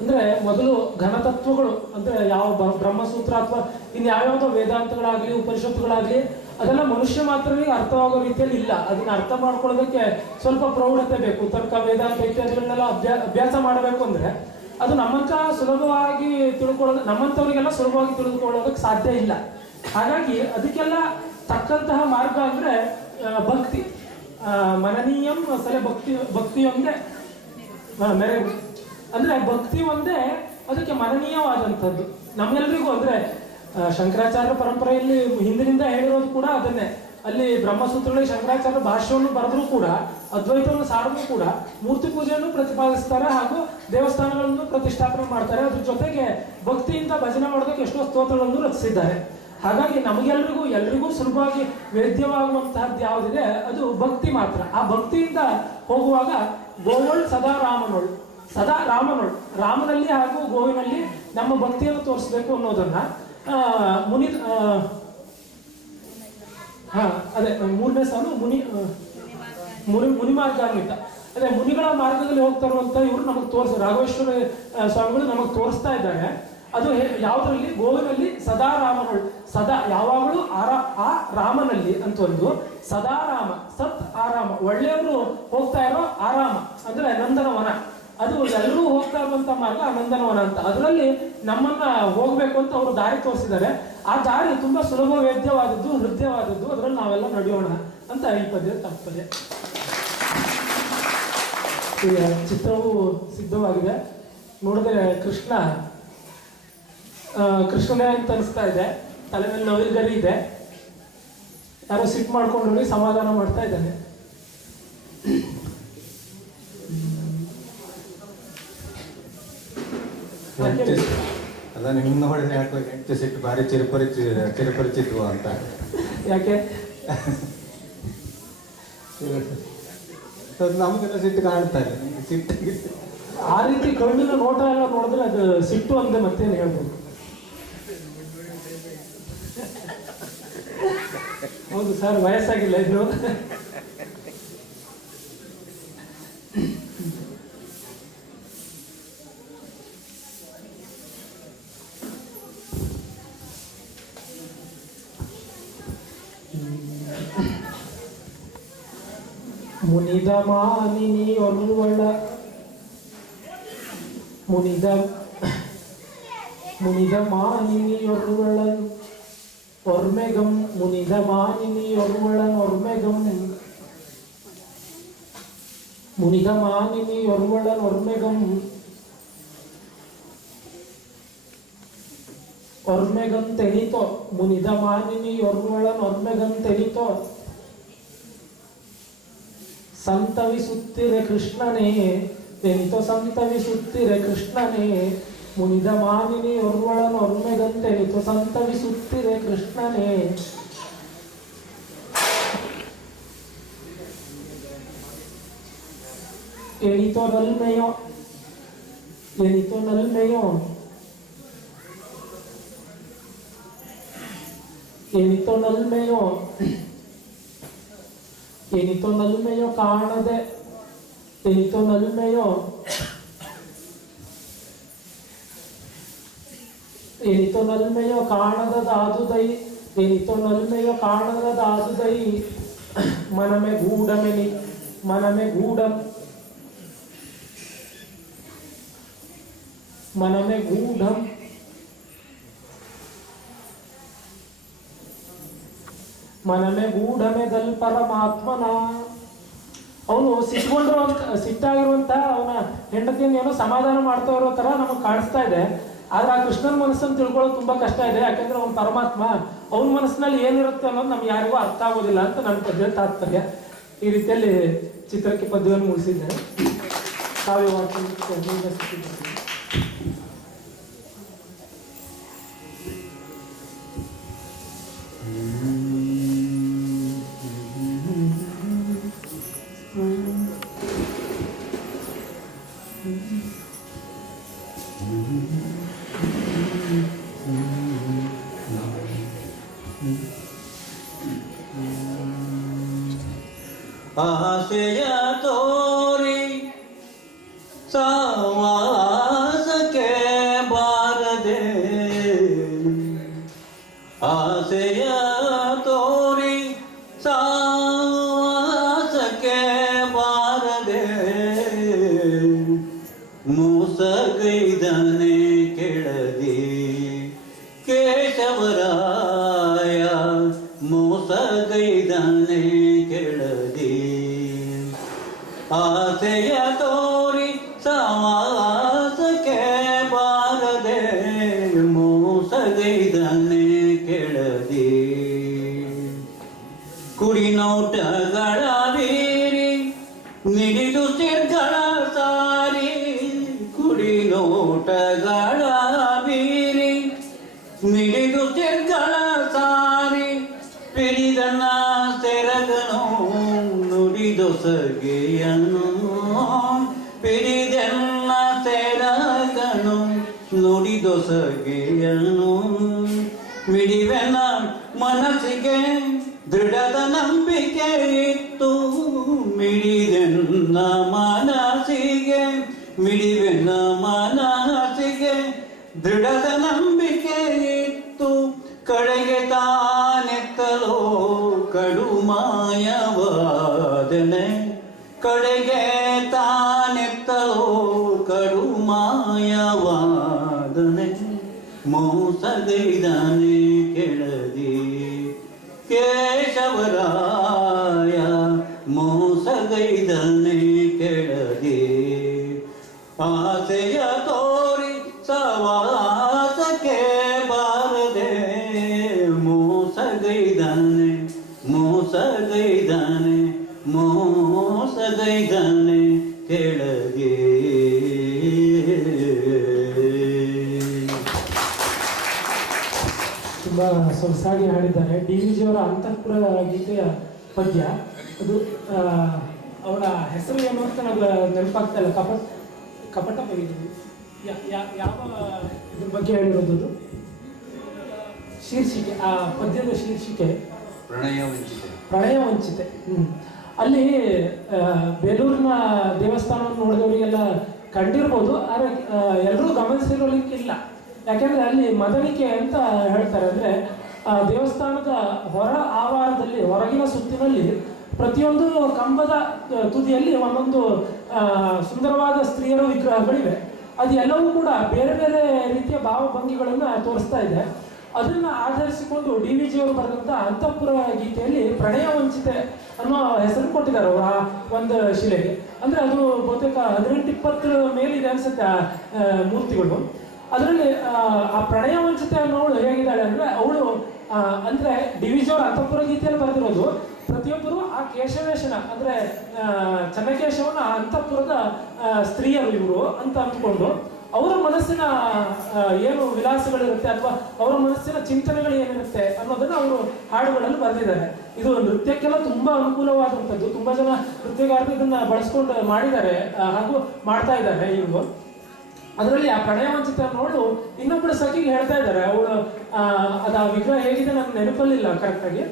ಅಂದ್ರೆ ಮೊದಲು ಘನತತ್ವಗಳು ಅಂದ್ರೆ ಯಾವ ಬ್ರಹ್ಮಸೂತ್ರ ಅಥವಾ ಇನ್ಯಾವ್ಯಾವುದೋ ವೇದಾಂತಗಳಾಗ್ಲಿ ಉಪನಿಷತ್ತುಗಳಾಗ್ಲಿ ಅದೆಲ್ಲ ಮನುಷ್ಯ ಮಾತ್ರನಿಗೆ ಅರ್ಥವಾಗೋ ರೀತಿಯಲ್ಲಿ ಇಲ್ಲ. ಅದನ್ನ ಅರ್ಥ ಮಾಡ್ಕೊಳ್ಳೋದಕ್ಕೆ ಸ್ವಲ್ಪ ಪ್ರೌಢತೆ ಬೇಕು. ತರ್ಕ ವೇದಾಂತ ಇತ್ಯಾದಿಗಳನ್ನೆಲ್ಲ ಅಭ್ಯಾಸ ಮಾಡಬೇಕು ಅಂದ್ರೆ ಅದು ನಮ್ಮಂತ ಸುಲಭವಾಗಿ ತಿಳ್ಕೊಳ್ಳೋದು ನಮ್ಮಂಥವ್ರಿಗೆಲ್ಲ ಸುಲಭವಾಗಿ ತಿಳಿದುಕೊಳ್ಳೋದಕ್ಕೆ ಸಾಧ್ಯ ಇಲ್ಲ. ಹಾಗಾಗಿ ಅದಕ್ಕೆಲ್ಲ ತಕ್ಕಂತಹ ಮಾರ್ಗ ಅಂದ್ರೆ ಭಕ್ತಿ. ಮನನೀಯಂ ಸಲ ಭಕ್ತಿ ಒಂದೇ ಮೆರಗು ಅಂದ್ರೆ ಭಕ್ತಿ ಒಂದೇ ಅದಕ್ಕೆ ಮನನೀಯವಾದಂಥದ್ದು. ನಮ್ಮೆಲ್ಲರಿಗೂ ಅಂದ್ರೆ ಶಂಕರಾಚಾರ್ಯ ಪರಂಪರೆಯಲ್ಲಿ ಹಿಂದಿನಿಂದ ಹೇಳಿರೋದು ಕೂಡ ಅದನ್ನೇ. ಅಲ್ಲಿ ಬ್ರಹ್ಮಸೂತ್ರಗಳಲ್ಲಿ ಶಂಕರಾಚಾರ್ಯ ಭಾಷ್ಯವನ್ನು ಬರೆದ್ರು ಕೂಡ ಅದ್ವೈತವನ್ನು ಸಾರಿದ್ರು ಕೂಡ ಮೂರ್ತಿ ಪೂಜೆಯನ್ನು ಪ್ರತಿಪಾದಿಸ್ತಾರೆ ಹಾಗೂ ದೇವಸ್ಥಾನಗಳನ್ನು ಪ್ರತಿಷ್ಠಾಪನೆ ಮಾಡ್ತಾರೆ. ಅದ್ರ ಜೊತೆಗೆ ಭಕ್ತಿಯಿಂದ ಭಜನೆ ಮಾಡೋದಕ್ಕೆ ಎಷ್ಟೋ ಸ್ತೋತ್ರಗಳನ್ನು ರಚಿಸಿದ್ದಾರೆ. ಹಾಗಾಗಿ ಎಲ್ರಿಗೂ ಸುಲಭವಾಗಿ ವೇದ್ಯವಾಗುವಂತಹದ್ದು ಯಾವುದಿದೆ ಅದು ಭಕ್ತಿ ಮಾತ್ರ. ಆ ಭಕ್ತಿಯಿಂದ ಹೋಗುವಾಗ ಗೋವಳ್ ಸದಾ ರಾಮನೋಳ್ ಸದಾ ರಾಮನಲ್ಲಿ ಹಾಗೂ ಗೋವಿನಲ್ಲಿ ನಮ್ಮ ಭಕ್ತಿಯನ್ನು ತೋರಿಸ್ಬೇಕು ಅನ್ನೋದನ್ನ ಅದೇ ಮೂರನೇ ಸಾಲು ಮುನಿಮಾರ್ಗಾನ್ವಿತ. ಅದೇ ಮುನಿಗಳ ಮಾರ್ಗದಲ್ಲಿ ಹೋಗ್ತಾ ಇರುವಂತ ಇವರು ನಮಗೆ ರಾಘವೇಶ್ವರ ಸ್ವಾಮಿಗಳು ನಮಗೆ ತೋರಿಸ್ತಾ ಇದ್ದಾರೆ. ಅದು ಯಾವುದರಲ್ಲಿ ಗೋವಿನಲ್ಲಿ ಸದಾ ರಾಮನೋಳ್ ಸದಾ ಯಾವಾಗಲೂ ಆ ರಾಮನಲ್ಲಿ ಅಂತ ಒಂದು ಸದಾ ರಾಮ ಸತ್ ಆರಾಮ ಒಳ್ಳೆಯವರು ಹೋಗ್ತಾ ಇರೋ ಆರಾಮ ಅಂದ್ರೆ ನಂದನವನ. ಅದು ಎಲ್ಲರೂ ಹೋಗ್ತಾ ಇರುವಂತ ಮಾರ್ಗ ನಂದನವನ ಅಂತ. ಅದರಲ್ಲಿ ನಮ್ಮನ್ನ ಹೋಗ್ಬೇಕು ಅಂತ ಅವರು ದಾರಿ ತೋರಿಸಿದ್ದಾರೆ. ಆ ದಾರಿ ತುಂಬಾ ಸುಲಭ ವೇದ್ಯವಾದದ್ದು ಹೃದಯವಾದದ್ದು. ಅದರಲ್ಲಿ ನಾವೆಲ್ಲ ನಡೆಯೋಣ ಅಂತ ಈ ಪದ್ಯ ತಾತ್ಪರ್ಯ. ಈ ಚಿತ್ರವು ಸಿದ್ಧವಾಗಿದೆ. ನೋಡಿದ್ರೆ ಕೃಷ್ಣನೇ ಅಂತ ಅನಿಸ್ತಾ ಇದೆ. ತಲೆ ಮೇಲೆ ನವಿಲ್ಗರಿ ಇದೆ. ಯಾರೋ ಸಿಟ್ ಮಾಡ್ಕೊಂಡು ನೋಡಿ ಸಮಾಧಾನ ಮಾಡ್ತಾ ಇದ್ದಾನೆ. ಅಲ್ಲ ನಿಮ್ಮನ್ನ ನೋಡಿದ್ರೆ ಯಾಕೆ ಹೆಂಡತಿ ಸಿಟ್ಟು ಭಾರಿ ಚಿರಪರಿಚಿತ್ವ ಅಂತ. ಯಾಕೆ ನಮ್ಗೆಲ್ಲ ಸಿಟ್ಟು ಕಾಣ್ತಾರೆ. ಸಿಟ್ಟು ಆ ರೀತಿ ಕಣ್ಣಿನ ನೋಟ ಎಲ್ಲ ನೋಡಿದ್ರೆ ಅದು ಸಿಟ್ಟು ಅಂದೆ ಮತ್ತೇನು ಹೇಳ್ಬೋದು. ಹೌದು ಸರ್, ವಯಸ್ಸಾಗಿಲ್ಲ ಇನ್ನು. ಮುನಿದಮಾನಿನಿ ಒರ್ವಳ ಮುನಿದಮಾನಿನಿ ಒರ್ವಳನ್ ಒರ್ಮೆಗಂ ಮುನಿದಮಾನಿನಿ ಒರ್ವಳನ್ ಒರ್ಮೆಗಂ ಮುನಿದಮಾನಿನಿ ಒರ್ವಳನ್ ಒರ್ಮೆಗಂ ಒರ್ಮೆಗಂ ತೆನಿತೋ ಮುನಿದಮಾನಿನಿ ಒರ್ವಳನ್ ಒರ್ಮೆಗಂ ತೆನಿತೋ ಸಂತವಿಸುತ್ತಿರೆ ಕೃಷ್ಣನೇ ತೆನಿತೋ ಸಂತವಿಸುತ್ತಿರೆ ಕೃಷ್ಣನೇ ಮುನಿದ ಮಾನಿನಿ ಒರ್ವಳನ ಒರ್ಮೆಗಂತೆ ನಿತು ಸಂತವಿಸುತ್ತಿರೆ ಕೃಷ್ಣನೇ. ಎಣಿತೋ ನಲ್ಮೆಯೋ ಎಣಿತೋ ನಲ್ಮೆಯೋ ಎಣಿತೋ ನಲ್ಮೆಯೋ ಎಣಿತೋ ನಲ್ಮೆಯೋ ಕಾಣದೆ ಎಣಿತೋ ನಲ್ಮೆಯೋ ಎಣಿತೋ ನಲ್ಮೆಯೋ ಕಾಣದಾದುದೈ ಎಣಿತೋ ನಲ್ಮೆಯೋ ಕಾಣದಾದುದೈ ಮನಮೆ ಗೂಢಮೆನಿ ಮನಮೆ ಗೂಢಂ ಮನಮೆ ಗೂಢಂ ಮನಮೆ ಗೂಢಮೆ ದಲ್ ಪರಮಾತ್ಮನ. ಅವನು ಸಿಟ್ಟಾಗಿರುವಂತ ಅವನ ಹೆಂಡತಿಯನ್ನು ಏನೋ ಸಮಾಧಾನ ಮಾಡ್ತಾ ಇರೋ ತರ ನಮಗೆ ಕಾಣಿಸ್ತಾ ಇದೆ. ಆದ್ರೆ ಆ ಕೃಷ್ಣನ ಮನಸ್ಸನ್ನು ತಿಳ್ಕೊಳ್ಳೋದು ತುಂಬಾ ಕಷ್ಟ ಇದೆ. ಯಾಕಂದ್ರೆ ಅವನು ಪರಮಾತ್ಮ, ಅವನ ಮನಸ್ಸಿನಲ್ಲಿ ಏನಿರುತ್ತೆ ಅನ್ನೋದು ನಮ್ಗೆ ಯಾರಿಗೂ ಅರ್ಥ ಆಗೋದಿಲ್ಲ ಅಂತ ನನ್ನ ಪದ್ಯ ತಾತ್ಪರ್ಯ. ಈ ರೀತಿಯಲ್ಲಿ ಚಿತ್ರಕ್ಕೆ ಪದ್ಯವನ್ನು ಮುಗಿಸಿದ್ದೇನೆ. ಕಾವ್ಯವಾಕ್ಯ ಆಸೆಯ ತೋರಿ ಸಾವಾಸಕ್ಕೆ ಬಾರದೆ, ಆಸೆಯ ತೋರಿ ಸಾವಾಸಕ್ಕೆ ಬಾರದೆ, ಮೋಸಗೈದನೆ ಕೆಳದಿ ಕೇಶವರಾಯ, ಮೋಸಗೈದನೆ ಕೆಳದಿ. ಆಸೆಯ ತೋರಿ ಸವಾಸಕ್ಕೆ ಬಾರದೆ, ಮೋಸಗೈದನೆ ಕೆಳದಿ. ಕುಡಿನೋಟಗಳ ಬೀರಿ ನಿಡಿದು ಸಿರ್ಗಳ ಸಾರಿ, ಕುಡಿನೋಟಗಳ ಬೀರಿ ನಿಡಿದು ಸಿರ್ಗಳ ಸಾರಿ, ಪಿಡಿದನ್ನ ಸೆರಗನು ನುಡಿದೊಸಗೆಯನ್ನು, ಪಿಡಿದನ್ನ ಸೆರಗನು ನುಡಿದೊಸಗೆಯನ್ನು. ಮಿಡಿವೆನ ಮನಸ್ಸಿಗೆ ದೃಢದ ನಂಬಿಕೆ ಇತ್ತು, ಮಿಡಿದೆನ್ನ ಮನಸ್ಸಿಗೆ, ಮಿಡಿವೆನ ಮನಸ್ಸಿಗೆ ದೃಢದ ನಂಬಿಕೆ ಇತ್ತು. ಕಡೆಗೆ ತಾನೆತ್ತಲೋ ಕಡು ಮಾಯವಾದನೆ, ಕಡೆಗೆ ತಾನೆತ್ತಲೋ ಕಡು ಮಾಯವಾದನೆ. ಮೋಸಗೈದನೆ ಕೆಳದಿ ಕೇಶವರಾಯ, ಮೋಸಗೈದನೆ ಕೆಳದಿ. ಆಸೆಯ ತೋರಿ ಸವಾಸಕ್ಕೆ ಬಾರದೆ, ಮೋಸಗೈದನೆ ಮೋಸಗೈದನೆ ಮೋಸಗೈದನೆ ಕೆಳಗೆ. ತುಂಬಾ ಸೊಗಸಾಗಿ ಹಾಡಿದ್ದಾರೆ. ಡಿ ವಿ ಜಿಯವರ ಅಂತಃಪುರ ಗೀತೆಯ ಪದ್ಯ ಅದು. ಅವರ ಹೆಸರು ಏನು ಅಂತ ನನಗೆ ನೆನಪಾಗ್ತಾ ಇಲ್ಲ. ಕಪಟ ಬಗೆದು ಯಾವ ಇದ್ರ ಬಗ್ಗೆ ಹೇಳಿರೋದು? ಶೀರ್ಷಿಕೆ, ಆ ಪದ್ಯದ ಶೀರ್ಷಿಕೆ ಪ್ರಣಯ ವಂಚಿತೆ. ಅಲ್ಲಿ ಬೇಲೂರಿನ ದೇವಸ್ಥಾನವನ್ನು ನೋಡಿದವರಿಗೆಲ್ಲ ಕಂಡಿರ್ಬೋದು, ಆದರೆ ಎಲ್ಲರೂ ಗಮನಿಸಿರೋಲಿಕ್ಕಿಲ್ಲ. ಯಾಕೆಂದ್ರೆ ಅಲ್ಲಿ ಮದನಿಕೆ ಅಂತ ಹೇಳ್ತಾರೆ. ಅಂದ್ರೆ ದೇವಸ್ಥಾನದ ಹೊರ ಆವಾರದಲ್ಲಿ, ಹೊರಗಿನ ಸುತ್ತಿನಲ್ಲಿ ಪ್ರತಿಯೊಂದು ಕಂಬದ ತುದಿಯಲ್ಲಿ ಒಂದೊಂದು ಸುಂದರವಾದ ಸ್ತ್ರೀಯರ ವಿಗ್ರಹಗಳಿವೆ. ಅದು ಎಲ್ಲವೂ ಕೂಡ ಬೇರೆ ಬೇರೆ ರೀತಿಯ ಭಾವಭಂಗಿಗಳನ್ನ ತೋರಿಸ್ತಾ ಇದೆ. ಅದನ್ನ ಆಧರಿಸಿಕೊಂಡು ಡಿ ವಿ ಜಿಯವರು ಬರೆದಂತ ಅಂತಃಪುರ ಗೀತೆಯಲ್ಲಿ ಪ್ರಣಯ ವಂಚಿತೆ ಅನ್ನೋ ಹೆಸರು ಕೊಟ್ಟಿದ್ದಾರೆ ಅವರು ಆ ಒಂದು ಶಿಲೆಗೆ. ಅಂದ್ರೆ ಅದು ಬಹುತೇಕ 18-20 ಮೇಲಿದೆ ಅನ್ಸುತ್ತೆ ಮೂರ್ತಿಗಳು. ಅದರಲ್ಲಿ ಆ ಪ್ರಣಯ ವಂಚಿತೆ ಅನ್ನೋಳು ಹೇಗಿದ್ದಾಳೆ ಅಂದ್ರೆ, ಅವಳು ಅಂದ್ರೆ ಡಿ ವಿ ಜಿಯವರು ಅಂತಃಪುರ ಗೀತೆಯಲ್ಲಿ ಬರೆದಿರೋದು ಪ್ರತಿಯೊಬ್ಬರು ಆ ಕೇಶವೇಶನ ಅಂದ್ರೆ ಚನ್ನಕೇಶವನ ಅಂತಃಪುರದ ಸ್ತ್ರೀಯರು ಇವರು ಅಂತ ಅಂದ್ಕೊಂಡು ಅವರ ಮನಸ್ಸಿನ ಏನು ವಿಲಾಸಗಳಿರುತ್ತೆ ಅಥವಾ ಅವರ ಮನಸ್ಸಿನ ಚಿಂತನೆಗಳು ಏನಿರುತ್ತೆ ಅನ್ನೋದನ್ನ ಅವರು ಹಾಡುಗಳಲ್ಲಿ ಬರೆದಿದ್ದಾರೆ. ಇದು ನೃತ್ಯಕ್ಕೆಲ್ಲ ತುಂಬಾ ಅನುಕೂಲವಾದಂಥದ್ದು. ತುಂಬಾ ಜನ ನೃತ್ಯಗಾರರು ಇದನ್ನ ಬಳಸ್ಕೊಂಡು ಮಾಡಿದ್ದಾರೆ ಹಾಗೂ ಮಾಡ್ತಾ ಇದ್ದಾರೆ ಇವರು. ಅದರಲ್ಲಿ ಆ ಪ್ರಣಯ ವಂಚಿತ ನೋಡು ಇನ್ನೊಬ್ಬಳು ಸಖಿಗೆ ಹೇಳ್ತಾ ಇದ್ದಾರೆ. ಅವಳು ಅದ ವಿಗ್ರಹ ಹೇಗಿದೆ ನನಗೆ ನೆನಪಲ್ಲಿಲ್ಲ ಕರೆಕ್ಟಾಗಿ.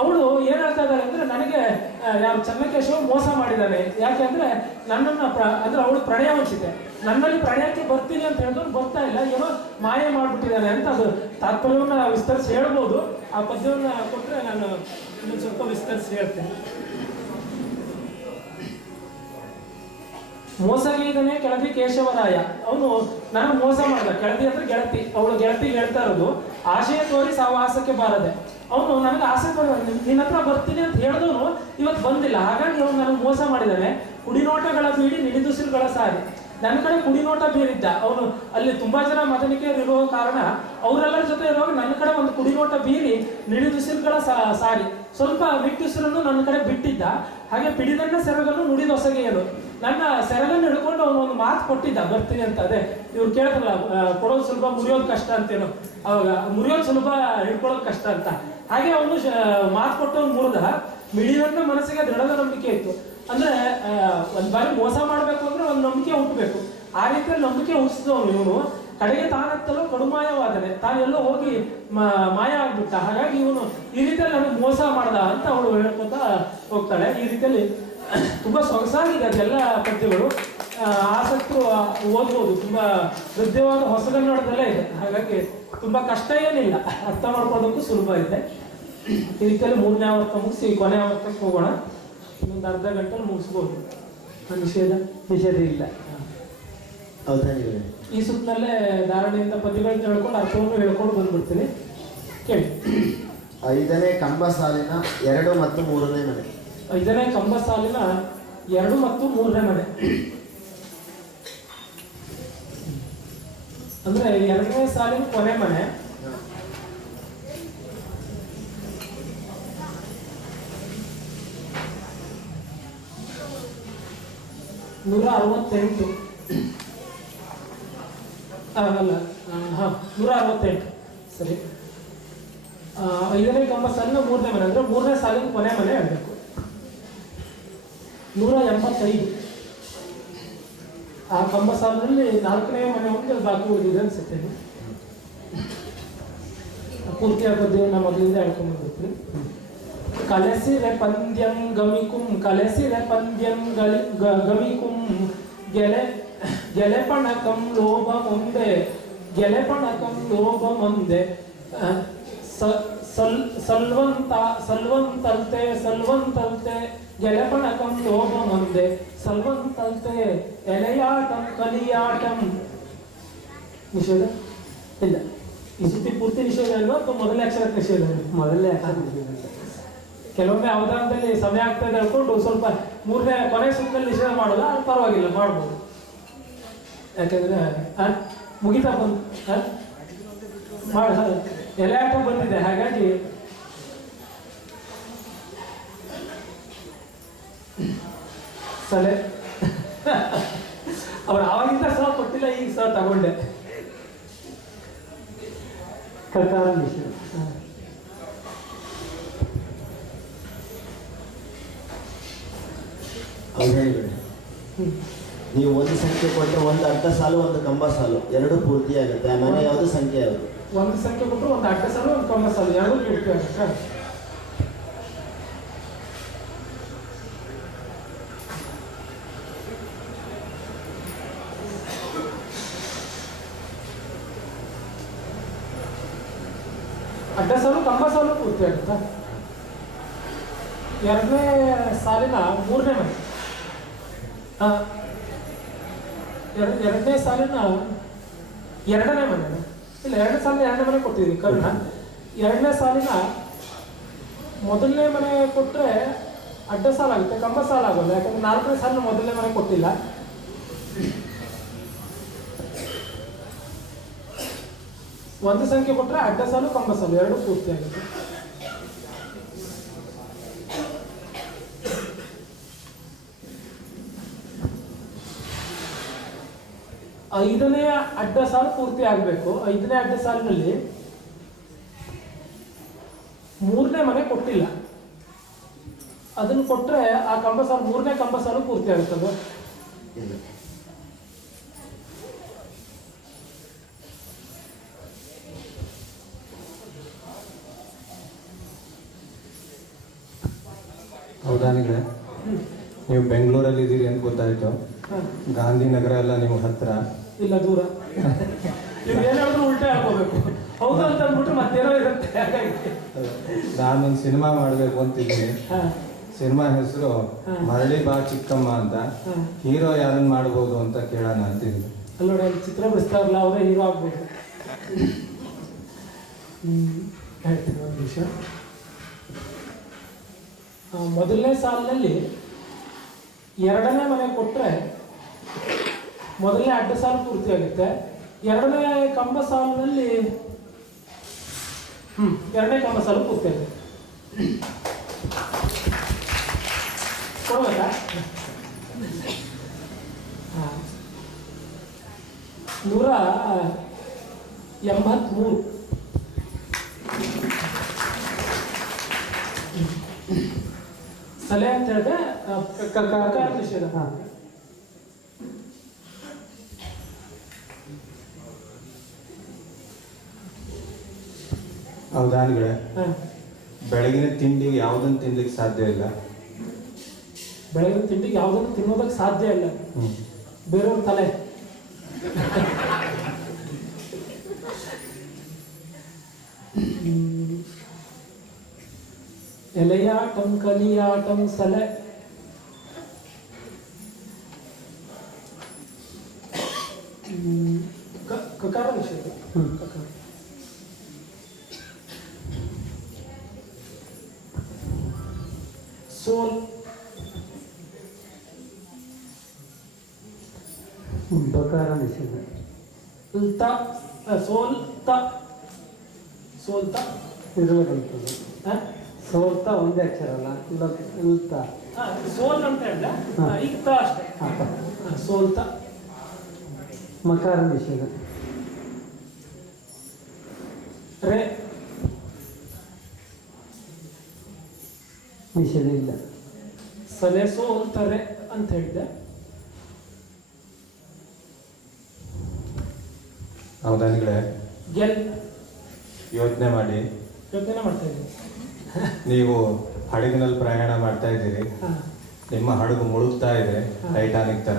ಅವಳು ಏನ್ ಹೇಳ್ತಾ ಇದ್ದಾಳೆ ಅಂದ್ರೆ, ನನಗೆ ಯಾರು ಚೆನ್ನಕೇಶವ ಮೋಸ ಮಾಡಿದ್ದಾನೆ. ಯಾಕೆ ಅಂದ್ರೆ ನನ್ನನ್ನ ಅಂದ್ರೆ ಅವಳು ಪ್ರಣಯ ವಂಚಿತೆ, ನನ್ನಲ್ಲಿ ಪ್ರಣಯಕ್ಕೆ ಬರ್ತೀನಿ ಅಂತ ಹೇಳಿದ್ರು ಬರ್ತಾ ಇಲ್ಲ, ಏನೋ ಮಾಯ ಮಾಡ್ಬಿಟ್ಟಿದ್ದಾನೆ ಅಂತ. ಅದು ತಾತ್ಪರ್ಯವನ್ನ ವಿಸ್ತರಿಸಿ ಹೇಳ್ಬೋದು. ಆ ಪದ್ಯವನ್ನ ಕೊಟ್ರೆ ನಾನು ಇನ್ನೊಂದು ಸ್ವಲ್ಪ ವಿಸ್ತರಿಸಿ ಹೇಳ್ತೇನೆ. ಮೋಸಗೈದನೇ ಕೆಳದಿ ಕೇಶವರಾಯ. ಅವನು ನಾನು ಮೋಸ ಮಾಡ್ದ. ಕೆಳದಿ ಅಂದ್ರೆ ಗೆಳತಿ, ಅವಳು ಗೆಳತಿ ಹೇಳ್ತಾ ಇರೋದು ಆಶಯ ತೋರಿ ಸಾವಾಸಕ್ಕೆ ಬಾರದೆ. ಅವನು ನನಗೆ ಆಸೆ ನಿನ್ನ ಹತ್ರ ಬರ್ತೀನಿ ಅಂತ ಹೇಳಿದವನು ಇವತ್ತು ಬಂದಿಲ್ಲ, ಹಾಗಾಗಿ ಅವನು ನನಗೆ ಮೋಸ ಮಾಡಿದ್ದಾನೆ. ಕುಡಿನೋಟಗಳ ಬೀಡಿ ನಿಡಿದುಸಿರುಗಳ ಸಾರಿ. ನನ್ನ ಕಡೆ ಕುಡಿನೋಟ ಬೀರಿದ್ದ ಅವನು. ಅಲ್ಲಿ ತುಂಬಾ ಜನ ಮದನಿಕೆಯರು ಇರುವ ಕಾರಣ ಅವರೆಲ್ಲರ ಜೊತೆ ಇರುವಾಗ ನನ್ನ ಕಡೆ ಒಂದು ಕುಡಿನೋಟ ಬೀರಿ ನಿಡಿದುಸಿರುಗಳ ಸಾರಿ, ಸ್ವಲ್ಪ ನಿಟ್ಟುಸಿರನ್ನು ನನ್ನ ಕಡೆ ಬಿಟ್ಟಿದ್ದ. ಹಾಗೆ ಪಿಡಿದನ್ನ ಸೆರಗನ್ನು ನುಡಿದೊಸಗೆಯಲು. ನನ್ನ ಸೆರಗನ್ನು ಹಿಡ್ಕೊಂಡು ಅವನು ಒಂದು ಮಾತು ಕೊಟ್ಟಿದ್ದ ಬರ್ತೀನಿ ಅಂತ. ಅದೇ ಇವ್ರು ಕೇಳಿದ್ರಲ್ಲ, ಕೊಡೋದು ಸುಲಭ ಮುರಿಯೋದು ಕಷ್ಟ ಅಂತೇನು, ಅವಾಗ ಮುರಿಯೋದು ಸುಲಭ ಹಿಡ್ಕೊಳ್ಳೋದು ಕಷ್ಟ ಅಂತ. ಹಾಗೆ ಅವನು ಮಾತು ಕೊಟ್ಟವನು ಮುರಿದ. ಮಿಡಿದನ್ನ ಮನಸ್ಸಿಗೆ ದೃಢದ ನಂಬಿಕೆ ಇತ್ತು. ಅಂದ್ರೆ ಒಂದ್ ಬಾರಿ ಮೋಸ ಮಾಡ್ಬೇಕು ಅಂದ್ರೆ ಒಂದು ನಂಬಿಕೆ ಹುಟ್ಟಬೇಕು. ಆ ರೀತಿಯಲ್ಲಿ ನಂಬಿಕೆ ಹುಟ್ಟಿಸಿದವನು ಇವನು. ಕಡೆಗೆ ತಾನತ್ತಲೋ ಕಡುಮಾಯವಾದನೆ, ತಾನೆಲ್ಲೋ ಹೋಗಿ ಮಾಯ ಆಗ್ಬಿಟ್ಟ. ಹಾಗಾಗಿ ಇವನು ಈ ರೀತಿಯಲ್ಲಿ ನನಗೆ ಮೋಸ ಮಾಡ್ದ ಅಂತ ಅವಳು ಹೇಳ್ಕೊತಾ ಹೋಗ್ತಾಳೆ. ಈ ರೀತಿಯಲ್ಲಿ ತುಂಬಾ ಸೊಗಸಾಗಿದೆ ಅದೆಲ್ಲ ಪದ್ಯಗಳು. ಆಸಕ್ತರು ಓದ್ಬೋದು. ತುಂಬಾ ಹೃದಯವಾದ ಹೊಸಗನ್ನಡದಲ್ಲೇ ಇದೆ. ಹಾಗಾಗಿ ತುಂಬಾ ಕಷ್ಟ ಏನಿಲ್ಲ, ಅರ್ಥ ಮಾಡ್ಕೊಳ್ಳೋದಕ್ಕೂ ಸುಲಭ ಇದೆ. ಈ ರೀತಿಯಲ್ಲಿ 3ನೇ ಆವರ್ತ ಮುಗಿಸಿ ಕೊನೆ ಆವರ್ತಕ್ಕೆ ಹೋಗೋಣ. ಇನ್ನೊಂದು ಅರ್ಧ ಗಂಟೆಲಿ ಮುಗಿಸ್ಬೋದು. ನಿಷೇಧ ಇಲ್ಲ. ಈ ಸುತ್ತಲೇ ಧಾರಣೆಯಿಂದ ಪದ್ಯಗಳನ್ನ ಹೇಳ್ಕೊಂಡು ಅರ್ಥವನ್ನು ಹೇಳ್ಕೊಂಡು ಬಂದ್ಬಿಡ್ತೀನಿ, ಕೇಳಿ. 5ನೇ ಕಂಬ ಸಾಲಿನ 2 ಮತ್ತು 3ನೇ ಮನೆ. 5ನೇ ಕಂಬ ಸಾಲಿನ 2 ಮತ್ತು 3ನೇ ಮನೆ ಅಂದ್ರೆ 2ನೇ ಸಾಲಿನ ಕೊನೆ ಮನೆ. ನೂರ 68 ಅಲ್ಲ, 168 ಸರಿ. 5ನೇ ಕಂಬ ಸಾಲಿನ 3ನೇ ಮನೆ ಅಂದ್ರೆ 3ನೇ ಸಾಲಿನ ಕೊನೆ ಮನೆ ಹೇಳ್ಬೇಕು. 185 ಆ ಕಂಬ ಸಾಲಿನಲ್ಲಿ 4ನೇ ಮನೆ ಒಂದು ಬಾಕಿ ಉಳಿದಿದೆ ಅನ್ಸುತ್ತೆ. ಪೂರ್ತಿಯಾದ ಪದ್ಯವನ್ನು ಮೊದಲಿಂದ ಹೇಳ್ಕೊಂಡು ಬರ್ತೀನಿ. ಕಲೆಸಿರೆ ಪಂದ್ಯಂ ಗಮಿಕುಂ ಕಲೆಸಿರೆ ಪಂದ್ಯಂ ಗಮಿಕುಂ ಗೆಲೆಪಣಕಂ ಲೋಭ ಮುಂದೆ ಗೆಲೆಪಣಕಂ ಲೋಭ ಮುಂದೆ ಸಲ್ವಂತಲ್ತೆ ಗೆಲೆಪಣಕಂ ಲೋಭ ಮುಂದೆ ಸಲ್ವಂತಲ್ತೆ ಎಲೆಯಾಟಂ ಕಲಿಯಾಟಂ. ನಿಷೇಧ ಇಲ್ಲ. ಈ ಸುತ್ತಿ ಪೂರ್ತಿ ನಿಷೇಧ ಅಲ್ವಾ ಅಥವಾ ಮೊದಲನೇ ಅಕ್ಷರಕ್ಕೆ ನಿಷೇಧ? ಮೊದಲನೇ ಅಕ್ಷರ ನಿಷೇಧ. ಕೆಲವೊಮ್ಮೆ ಅವಧಾನದಲ್ಲಿ ಸಮಯ ಆಗ್ತಾ ಇದೆ ಹೇಳ್ಕೊಂಡು ಸ್ವಲ್ಪ 3ನೇ ಕೊನೆ ಸುತ್ತಲ್ಲಿ ನಿಷೇಧ ಮಾಡೋಲ್ಲ, ಅದು ಪರವಾಗಿಲ್ಲ, ಮಾಡ್ಬೋದು. ಯಾಕಂದ್ರೆ ಮುಗಿತಾ ಬಂದು ಎಲೆ ಆಟ ಬಂದಿದೆ. ಹಾಗಾಗಿ ಸಲೆ ಅವ್ರು ಆವಾಗಿಂದ ಸಹ ಕೊಟ್ಟಿಲ್ಲ, ಈಗ ಸಹ ತಗೊಂಡೆ. ಕರ್ಕಾರ ನಿಷೇಧ. ನೀವು ಒಂದು ಸಂಖ್ಯೆ ಕೊಟ್ಟರೆ ಒಂದು ಅಡ್ಡ ಸಾಲು ಒಂದು ಕಂಬ ಸಾಲು 2 ಪೂರ್ತಿ ಆಗುತ್ತೆ. ಆ ಮನೆ ಯಾವುದು, ಸಂಖ್ಯೆ ಯಾವುದು? ಒಂದು ಸಂಖ್ಯೆ ಕೊಟ್ಟರು ಒಂದು ಅಡ್ಡ ಸಾಲು ಒಂದು ಕಂಬ ಸಾಲು 2 ಪೂರ್ತಿ ಆಗುತ್ತೆ. ಅಡ್ಡ ಸಾಲು ಕಂಬ ಸಾಲು ಪೂರ್ತಿ ಆಗುತ್ತಾ? 2ನೇ ಸಾಲಿನ 3ನೇ ಮನೆ. 2ನೇ ಸಾಲಿನ 2ನೇ ಮನೆ ಇಲ್ಲ, 2ನೇ ಸಾಲಿನ 2ನೇ ಮನೆ ಕೊಟ್ಟಿದ್ದೀವಿ ಕರ್ಣ. 2ನೇ ಸಾಲಿನ ಮೊದಲನೇ ಮನೆ ಕೊಟ್ಟರೆ ಅಡ್ಡ ಸಾಲಾಗುತ್ತೆ, ಕಂಬ ಸಾಲಾಗಲ್ಲ. ಯಾಕಂದ್ರೆ 4ನೇ ಸಾಲಿನ ಮೊದಲನೇ ಮನೆ ಕೊಟ್ಟಿಲ್ಲ. ಒಂದು ಸಂಖ್ಯೆ ಕೊಟ್ಟರೆ ಅಡ್ಡ ಸಾಲು ಕಂಬ ಸಾಲು 2 ಪೂರ್ತಿ ಆಗುತ್ತೆ. 5ನೇ ಅಡ್ಡ ಸಾಲು ಪೂರ್ತಿ ಆಗಬೇಕು. 5ನೇ ಅಡ್ಡ ಸಾಲಿನಲ್ಲಿ 3ನೇ ಮನೆ ಕೊಟ್ಟಿಲ್ಲ. ಅದನ್ನು ಕೊಟ್ರೆ ಆ ಕಂಬ ಸಾಲು 3ನೇ ಕಂಬ ಸಾಲು ಪೂರ್ತಿ ಆಗುತ್ತದು. ಇಲ್ಲ. ಹೌದಾನಿದ್ರೆ ನೀವು ಬೆಂಗಳೂರಲ್ಲಿ ಇದ್ದೀರಿ ಅಂತ ಗೊತ್ತಾಯ್ತು. ಗಾಂಧಿನಗರ ಎಲ್ಲ ನಿಮ್ಗೆ ಹತ್ರ ಇಲ್ಲ, ದೂರ. ನೀವು ಏನಾದ್ರೂ ಉಲ್ಟೆ ಹಾಕೋಬೇಕು. ಹೌದು ಅಂತ ಅಂದ್ಬಿಟ್ರೆ ಮತ್ತೇನೋ ಇರುತ್ತೆ. ಹಾಗಾಗಿ ನಾನೊಂದು ಸಿನಿಮಾ ಮಾಡಬೇಕು ಅಂತಿದ್ದೀನಿ. ಸಿನಿಮಾ ಹೆಸರು ಮರಳಿ ಬಾ ಚಿಕ್ಕಮ್ಮ ಅಂತ. ಹೀರೋ ಯಾರನ್ನ ಮಾಡ್ಬೋದು ಅಂತ ಕೇಳೋಣ ಅಂತಿದ್ದೀನಿ. ಅಲ್ಲೋಡಿ, ಅಲ್ಲಿ ಚಿತ್ರ ಬಿಡಿಸ್ತಾರಲ್ಲ, ಅವರೇ ಹೀರೋ ಆಗ್ಬೋದು. ಹೇಳ್ತೀನಿ ಒಂದು ನಿಮಿಷ. ಮೊದಲನೇ ಸಾಲಿನಲ್ಲಿ 2ನೇ ಮನೆ ಕೊಟ್ಟರೆ ಮೊದಲನೇ ಅಡ್ಡ ಸಾಲು ಪೂರ್ತಿ ಆಗುತ್ತೆ. 2ನೇ ಕಂಬ ಸಾಲಿನಲ್ಲಿ 2ನೇ ಕಂಬ ಸಾಲು ಪೂರ್ತಿ ಆಗುತ್ತೆ. ಕೊಡ್ಬೇಕಾ? 183 ಸಲಹೆ ಅಂತ ಹೇಳಿದ್ರೆ ಕಕಾರ ನಿಷೇಧ. ಹೌದಾನಿಗಳೇ, ಬೆಳಗಿನ ತಿಂಡಿಗೆ ಯಾವುದನ್ನು ತಿನ್ಲಿಕ್ಕೆ ಸಾಧ್ಯ ಇಲ್ಲ. ಬೆಳಗಿನ ತಿಂಡಿಗೆ ಯಾವುದನ್ನು ತಿನ್ನೋದಕ್ಕೆ ಸಾಧ್ಯ ಇಲ್ಲ. ಬೇರೆಯವ್ರ ತಲೆ. ಎಲೆಯಾಟಂ ಕಲಿಯಾಟಂ ಸಲೆ. ಕಕಾರ ನಿಷೇಧ. ಕಕಾರ. ಸೋಲ್. ಬಕಾರ ನಿಷೇಧ. ಸೋಲ್ತ. ಸೋಲ್ತ ಇರಬೇಕಂತದ್ದು. ಸೋಲ್ತ ಒಂದೇ ಅಕ್ಷರ ಅಲ್ಲ, ಇಲ್ತ. ಸೋಲ್ ಅಂತ ಹೇಳಿದ್ರೆ ಇಕ್ತ ಅಷ್ಟೇ. ಸೋಲ್ತ. ಮಕಾರ ನಿಷೇಧ. ರೇ ನಿಷೇಧ ಇಲ್ಲ. ಸಲೆ ಸೋಲ್ತಾರೆ ಅಂತ ಹೇಳಿದೆ. ಹೌದಾನಿಗಳೇ, ಗೆಲ್. ಯೋಚನೆ ಮಾಡಿ. ಯೋಚನೆ ಮಾಡ್ತಾ ಇದ್ದೀನಿ. ನೀವು ಹಡಗಿನಲ್ಲಿ ಪ್ರಯಾಣ ಮಾಡ್ತಾ ಇದ್ದೀರಿ. ನಿಮ್ಮ ಹಡಗು ಮುಳುಗ್ತಾ ಇದೆ ಟೈಟಾನಿಕ್ ತರ.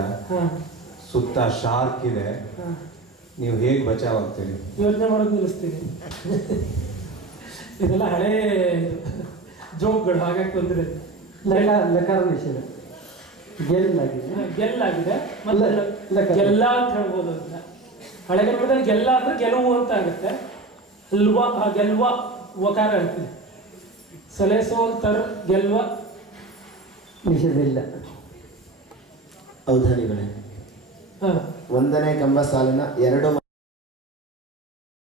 ಸುತ್ತ ಶಾರ್ಕ್ ಇದೆ. ನೀವು ಹೇಗೆ ಬಚಾವ್ ಆಗ್ತೀರಿ? ಯೋಚನೆ ಮಾಡೋದು ನಿಲ್ಲಿಸ್ತೀನಿ. ಇದೆಲ್ಲ ಹಳೇ ಜೋಕ್ಗಳು, ಹಾಗಾಗಿ ತೊಂದರೆ. ಲಕಾರ ನಿಷೇಧ. ಗೆಲ್ಲಾಗಿದೆ. ಗೆಲ್ಲಾಗಿದೆ. ಮತ್ತೆ ಗೆಲ್ಲ ಅಂತ ಹೇಳ್ಬೋದು ಅಂತ. ಹಳೆಗನ್ನಡದಲ್ಲಿ ಗೆಲ್ಲ ಅಂದ್ರೆ ಗೆಲುವು ಅಂತ ಆಗುತ್ತೆ. ಲ್ವ, ಗೆಲ್ವ ವಕಾರ ಹೇಳ್ತೀವಿ. ಸಲೆ ಸೋಲ್ತರ್ ಗೆಲ್ವ. ನಿಷೇಧ ಇಲ್ಲ. ಅವಧಾನಿಗಳೇ, 1ನೇ ಕಂಬ ಸಾಲಿನ 2